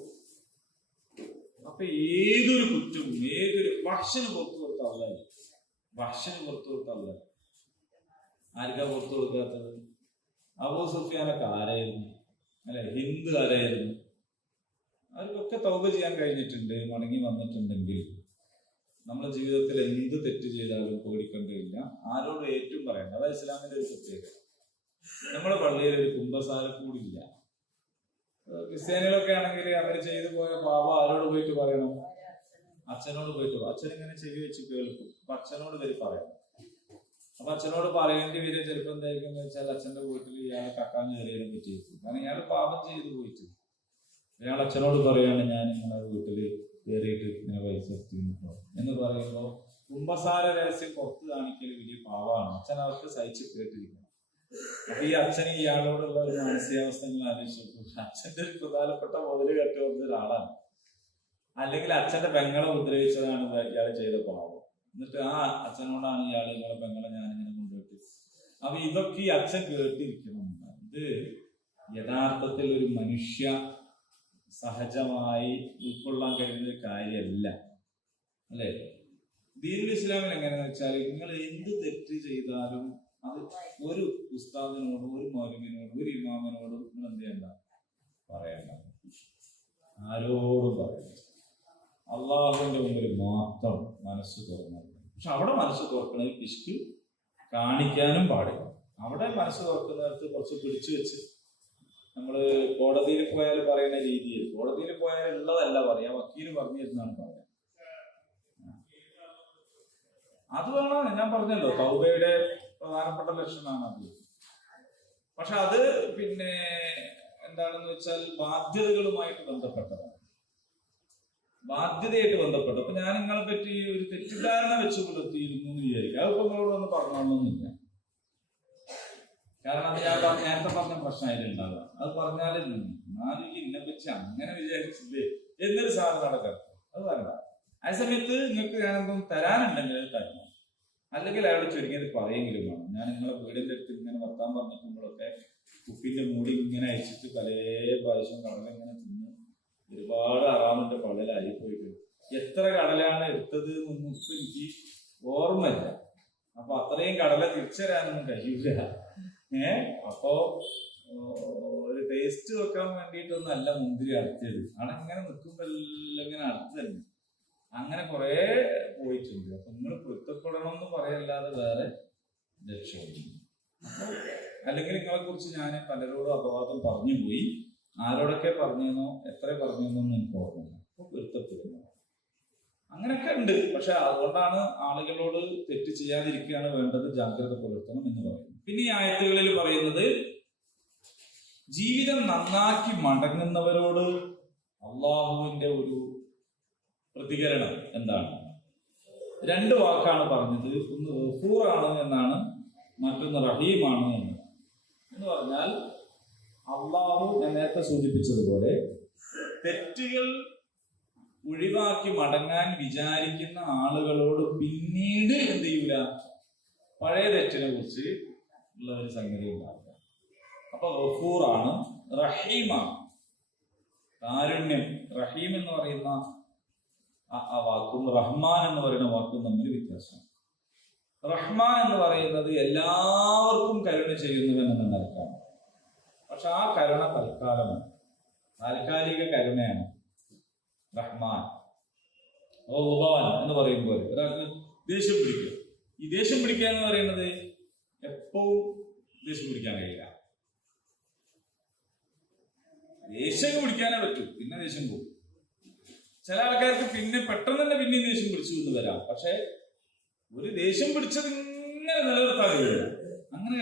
അപ്പൊ ഏതൊരു കുറ്റവും ഏതൊരു വഹ്ശിന് പുറത്തു കൊടുത്താൽ ആർക്കാ പുറത്തു കൊടുക്കാത്തത്? അബൂ സുഫിയാനൊക്കെ ആരായിരുന്നു അല്ലെ? ഹിന്ദു ആരായിരുന്നു? അവർക്കൊക്കെ തൗബ ചെയ്യാൻ കഴിഞ്ഞിട്ടുണ്ട്. മടങ്ങി വന്നിട്ടുണ്ടെങ്കിൽ നമ്മുടെ ജീവിതത്തിൽ എന്ത് തെറ്റ് ചെയ്താലും പേടിക്കേണ്ടതില്ല, ആരോട് ഏറ്റവും പറയണ്ട. അതായത് ഇസ്ലാമിന്റെ ഒരു പ്രത്യേകത. നമ്മുടെ പള്ളിയിൽ ഒരു കുമ്പസാരക്കൂടില്ല. ക്രിസ്ത്യാനികളൊക്കെ ആണെങ്കിൽ അവർ ചെയ്തു പോയ പാപം ആരോട് പോയിട്ട് പറയണം? അച്ഛനോട് പോയിട്ട്. അച്ഛൻ ഇങ്ങനെ ചെവി വെച്ച് കേൾക്കും. അപ്പൊ അച്ഛനോട് വരി പറയണം. അപ്പൊ അച്ഛനോട് പറയേണ്ടി വരിക ചിലപ്പോൾ എന്തായിരിക്കും വെച്ചാൽ അച്ഛന്റെ വീട്ടിൽ ഇയാളെ കക്കാൻ കയറിയാലും പറ്റിയിരിക്കും. കാരണം ഇയാൾ പാപം ചെയ്ത് പോയിട്ട് ഇയാൾ അച്ഛനോട് പറയാണ് ഞാൻ നിങ്ങളെ വീട്ടിൽ കയറിയിട്ട് ഇങ്ങനെ പൈസ എടുത്തിട്ടോ എന്ന് പറയുമ്പോൾ കുംഭസാര രഹസ്യം പുറത്ത് കാണിക്കൽ വലിയ പാവമാണ്. അച്ഛൻ അവർക്ക് സഹിച്ച് കേട്ടിരിക്കണം. അപ്പൊ ഈ അച്ഛന് ഇയാളോടുള്ള ഒരു മാനസികാവസ്ഥ നിങ്ങൾ ആലോചിച്ചു. അച്ഛന്റെ ഒരു പ്രധാനപ്പെട്ട മുതല് കെട്ടി വന്ന ഒരാളാണ്. അല്ലെങ്കിൽ അച്ഛന്റെ പെങ്ങളെ ഉപദ്രവിച്ചതാണ് ഇയാൾ ചെയ്ത പാവം. എന്നിട്ട് ആ അച്ഛനോടാണ് ഇയാൾ നിങ്ങളെ പെങ്ങളെ ഞാനിങ്ങനെ കൊണ്ടുപോയിട്ട്. അപ്പൊ ഇതൊക്കെ ഈ അച്ഛൻ കേട്ടിരിക്കണം. ഇത് യഥാർത്ഥത്തിൽ ഒരു മനുഷ്യ സഹജമായി ഉൾക്കൊള്ളാൻ കഴിയുന്ന ഒരു കാര്യമല്ല, അല്ലെ? ദീനുൽ ഇസ്ലാമിൽ എങ്ങനെയാന്ന് വെച്ചാൽ നിങ്ങൾ എന്ത് തെറ്റ് ചെയ്താലും അത് ഒരു ഉസ്താദിനോടും ഒരു മൗലവിനോടും ഒരു ഇമാമിനോടും നിങ്ങൾ എന്ത് ചെയ്യണ്ട, പറയണ്ട, ആരോടും പറയണ്ട. അള്ളാഹുവിന്റെ മുമ്പിൽ മാത്രം മനസ്സ് തുറന്നത്. പക്ഷെ അവിടെ മനസ്സ് തുറക്കണത് പിശുക്ക് കാണിക്കാനും പാടില്ല. അവിടെ മനസ്സ് തുറക്കുന്നിടത്ത് കുറച്ച് പിടിച്ചു വെച്ച് നമ്മള് കോടതിയിൽ പോയാൽ പറയുന്ന രീതിയിൽ, കോടതിയിൽ പോയാൽ ഉള്ളതല്ല പറയാ, വക്കീല് പറഞ്ഞു തരുന്നതാണ് പറയാം. അത് വേണം. ഞാൻ പറഞ്ഞല്ലോ തൗബയുടെ പ്രധാനപ്പെട്ട ലക്ഷണമാണ് അത്. പക്ഷെ അത് പിന്നെ എന്താണെന്ന് വെച്ചാൽ ബാധ്യതകളുമായിട്ട് ബന്ധപ്പെട്ടതാണ്, ബാധ്യതയായിട്ട് ബന്ധപ്പെട്ടു. അപ്പൊ ഞാൻ നിങ്ങളെ പറ്റി ഒരു തെറ്റിദ്ധാരണ വെച്ച് പുലർത്തിയിരുന്നു എന്ന് വിചാരിക്കും. അതിപ്പോ നിങ്ങളോട് ഒന്ന് പറഞ്ഞോളൊന്നുമില്ല. കാരണം അത് ഞാൻ നേരത്തെ പറഞ്ഞ പ്രശ്നം അതിലുണ്ടാവുക. അത് പറഞ്ഞാലും എന്നാലും ഇന്നെ പറ്റി അങ്ങനെ വിചാരിച്ചില്ലേ എന്നൊരു സാധനം നടക്കാം. അത് പറയണ്ട. ആ സമയത്ത് നിങ്ങൾക്ക് ഞാനെന്തും തരാനുണ്ടെങ്കിൽ അത് തരണം. അല്ലെങ്കിൽ അയാളോട് ചുരുങ്ങിയത് പറയെങ്കിലും വേണം. ഞാൻ നിങ്ങളെ വീടിന്റെ അടുത്ത് ഇങ്ങനെ വർത്താൻ പറഞ്ഞിട്ടുമ്പോഴൊക്കെ കുപ്പിന്റെ മൂടി ഇങ്ങനെ അയച്ചിട്ട് പല പ്രാവശ്യം കടല ഇങ്ങനെ തിന്ന് ഒരുപാട് അറാമിന്റെ പള്ളലായി പോയിട്ട് എത്ര കടലാണ് എടുത്തത് എന്നൊന്നും ഇപ്പൊ എനിക്ക് ഓർമ്മയില്ല. അപ്പൊ അത്രയും കടല തിരിച്ചു തരാനൊന്നും കഴിയൂല. അപ്പോ ഒരു ടേസ്റ്റ് വെക്കാൻ വേണ്ടിയിട്ടൊന്നല്ല മുന്തിരി അടച്ചത്. അങ്ങനെ നിൽക്കുമ്പോ എല്ലാം ഇങ്ങനെ അടച്ചു തന്നെ അങ്ങനെ കുറെ പോയിട്ടുണ്ട്. അപ്പൊ നിങ്ങൾ പൊരുത്തപ്പെടണം എന്ന് പറയല്ലാതെ വേറെ ലക്ഷ്യമൊന്നും. അല്ലെങ്കിൽ നിങ്ങളെ കുറിച്ച് ഞാൻ പലരോടും അപവാദം പറഞ്ഞു പോയി. ആരോടൊക്കെ പറഞ്ഞെന്നോ എത്ര പറഞ്ഞെന്നൊന്നും എനിക്ക് ഓർമ്മയില്ല. അപ്പൊ പൊരുത്തപ്പെടുന്നു അങ്ങനെയൊക്കെ ഉണ്ട്. പക്ഷെ അതുകൊണ്ടാണ് ആളുകളോട് തെറ്റ് ചെയ്യാതിരിക്കുകയാണ് വേണ്ടത്, ജാഗ്രത പുലർത്തണം എന്ന് പറയുന്നത്. പിന്നെ ഈ ആയത്തുകളിൽ പറയുന്നത് ജീവിതം നന്നാക്കി മടങ്ങുന്നവരോട് അള്ളാഹുവിന്റെ ഒരു പ്രതികരണം എന്താണ്? രണ്ട് വാക്കാണ് പറഞ്ഞത്. ഒന്ന് ഗഫൂറാണ് എന്നാണ്, മറ്റൊന്ന് റഹീമാണ് എന്ന് പറഞ്ഞാൽ അള്ളാഹു ഞാൻ നേരത്തെ സൂചിപ്പിച്ചതുപോലെ തെറ്റുകൾ ഒഴിവാക്കി മടങ്ങാൻ വിചാരിക്കുന്ന ആളുകളോട് പിന്നീട് എന്ത് ചെയ്യൂല, പഴയ തെറ്റിനെ കുറിച്ച് ഉള്ള ഒരു സംഗതി ഉണ്ടാവുക. അപ്പൊ ഗഫൂറാണ്, റഹീമാണ്, കാരുണ്യം. റഹീം എന്ന് പറയുന്ന ആ വാക്കും റഹ്മാൻ എന്ന് പറയുന്ന വാക്കും തമ്മിൽ വ്യത്യാസം. റഹ്മാൻ എന്ന് പറയുന്നത് എല്ലാവർക്കും കരുണ ചെയ്യുന്നവൻ എന്ന നിലക്കാണ്. പക്ഷെ ആ കരുണ തൽക്കാലമാണ്, താൽക്കാലിക കരുണയാണ് റഹ്മാൻ. എന്ന് പറയുമ്പോൾ ഒരാൾക്ക് ദേഷ്യം പിടിക്കുക. ഈ ദേഷ്യം പിടിക്കുക എന്ന് പറയുന്നത് എപ്പോഴും ദേഷ്യം പിടിക്കാൻ കഴിയില്ല. ദേഷ്യം പിടിക്കാനേ പറ്റൂ, പിന്നെ ദേഷ്യം പോകും. ചില ആൾക്കാർക്ക് പിന്നെ പെട്ടെന്ന് തന്നെ പിന്നെ ദേഷ്യം പിടിച്ചു എന്ന് വരാം. പക്ഷെ ഒരു ദേഷ്യം പിടിച്ചത് ഇങ്ങനെ നിലനിർത്താൻ കഴിയില്ല. അങ്ങനെ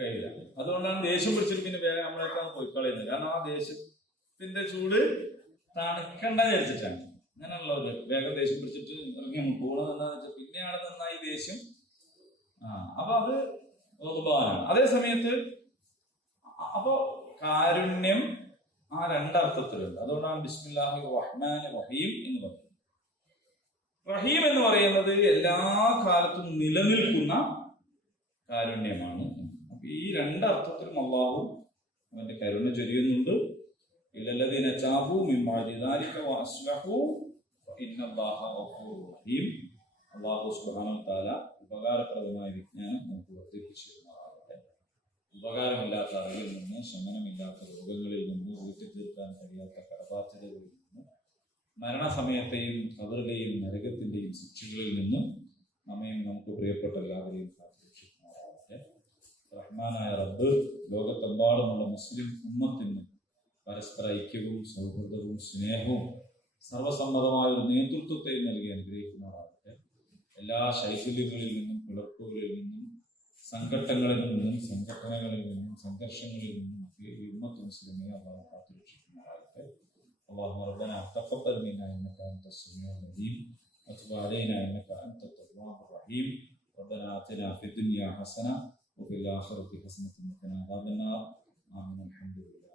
കഴിയില്ല. അതുകൊണ്ടാണ് ദേഷ്യം പിടിച്ചിട്ട് പിന്നെ വേഗം നമ്മളെക്കാൾ പോയിക്കളയുന്നത്. കാരണം ആ ദേഷ്യത്തിന്റെ ചൂട് തണുക്കണ്ട വിചാരിച്ചിട്ടാണ്. അങ്ങനെയുള്ളത് വേഗം ദേഷ്യം പിടിച്ചിട്ട് ഇറങ്ങി പോകണം എന്താന്ന് വെച്ചാൽ പിന്നെയാണ് നന്നായി ദേഷ്യം. അപ്പൊ അത് ബഹുമാനാണ്. അതേ സമയത്ത് അപ്പൊ കാരുണ്യം ആ രണ്ടർത്ഥത്തിലുണ്ട്. അതുകൊണ്ടാണ് ബിസ്മില്ലാഹി റഹ്മാൻ റഹീം എന്ന് പറയുന്നത്. റഹീം എന്ന് പറയുന്നത് എല്ലാ കാലത്തും നിലനിൽക്കുന്ന കാരുണ്യമാണ്. അപ്പൊ ഈ രണ്ടർത്ഥത്തിലും അള്ളാഹു അവന്റെ കരുണ ചൊരിയുന്നുണ്ട്. ഇല്ലല്ലദീന ചാബൂ മിൻ ബഅദി ദാലിക വഅസ്ലഹൂ ഫഇന്നല്ലാഹ ഗഫൂറുർ റഹീം. അല്ലാഹു സുബ്ഹാനഹു വ തആല ഉപകാരപ്രദമായ വിജ്ഞാനം നമുക്ക് വർദ്ധിപ്പിച്ചു തരുമാറാകട്ടെ. ഉപകാരമില്ലാത്ത അറിവിൽ നിന്ന്, ശമനമില്ലാത്ത രോഗങ്ങളിൽ നിന്ന്, വീട്ടിൽ തീർക്കാൻ കഴിയാത്ത കടബാധ്യതകളിൽ നിന്ന്, മരണസമയത്തെയും ഖബറിലെയും നരകത്തിന്റെയും ശിക്ഷകളിൽ നിന്ന് നമ്മയും നമുക്ക് പ്രിയപ്പെട്ട എല്ലാവരെയും കാത്തുരക്ഷിക്കുമാറാകട്ടെ. റഹ്മാനായ റബ്ബ് ലോകത്തെമ്പാടുമുള്ള മുസ്ലിം ഉമ്മത്തിന് പരസ്പര ഐക്യവും സൗഹൃദവും സ്നേഹവും സർവസമ്മതമായ ഒരു നേതൃത്വത്തെയും നൽകി അനുഗ്രഹിക്കുമാറാകട്ടെ. എല്ലാ ശൈഥില്യങ്ങളിൽ നിന്നും പിളർപ്പുകളിൽ നിന്നും സംഘട്ടങ്ങളിൽ നിന്നും സംഘടനകളിൽ നിന്നും സംഘർഷങ്ങളിൽ നിന്നും ഈ ഉമ്മത്ത് മുസ്ലിമിനെ അള്ളാഹു കാത്തുരക്ഷിക്കുമാറാകട്ടെ. اللهم ربنا تقبل منا انك انت السميع العليم وتب علينا انك انت التواب الرحيم. ربنا اتنا في الدنيا حسنه وفي الاخره حسنه وقنا عذاب النار. آمين. الحمد لله.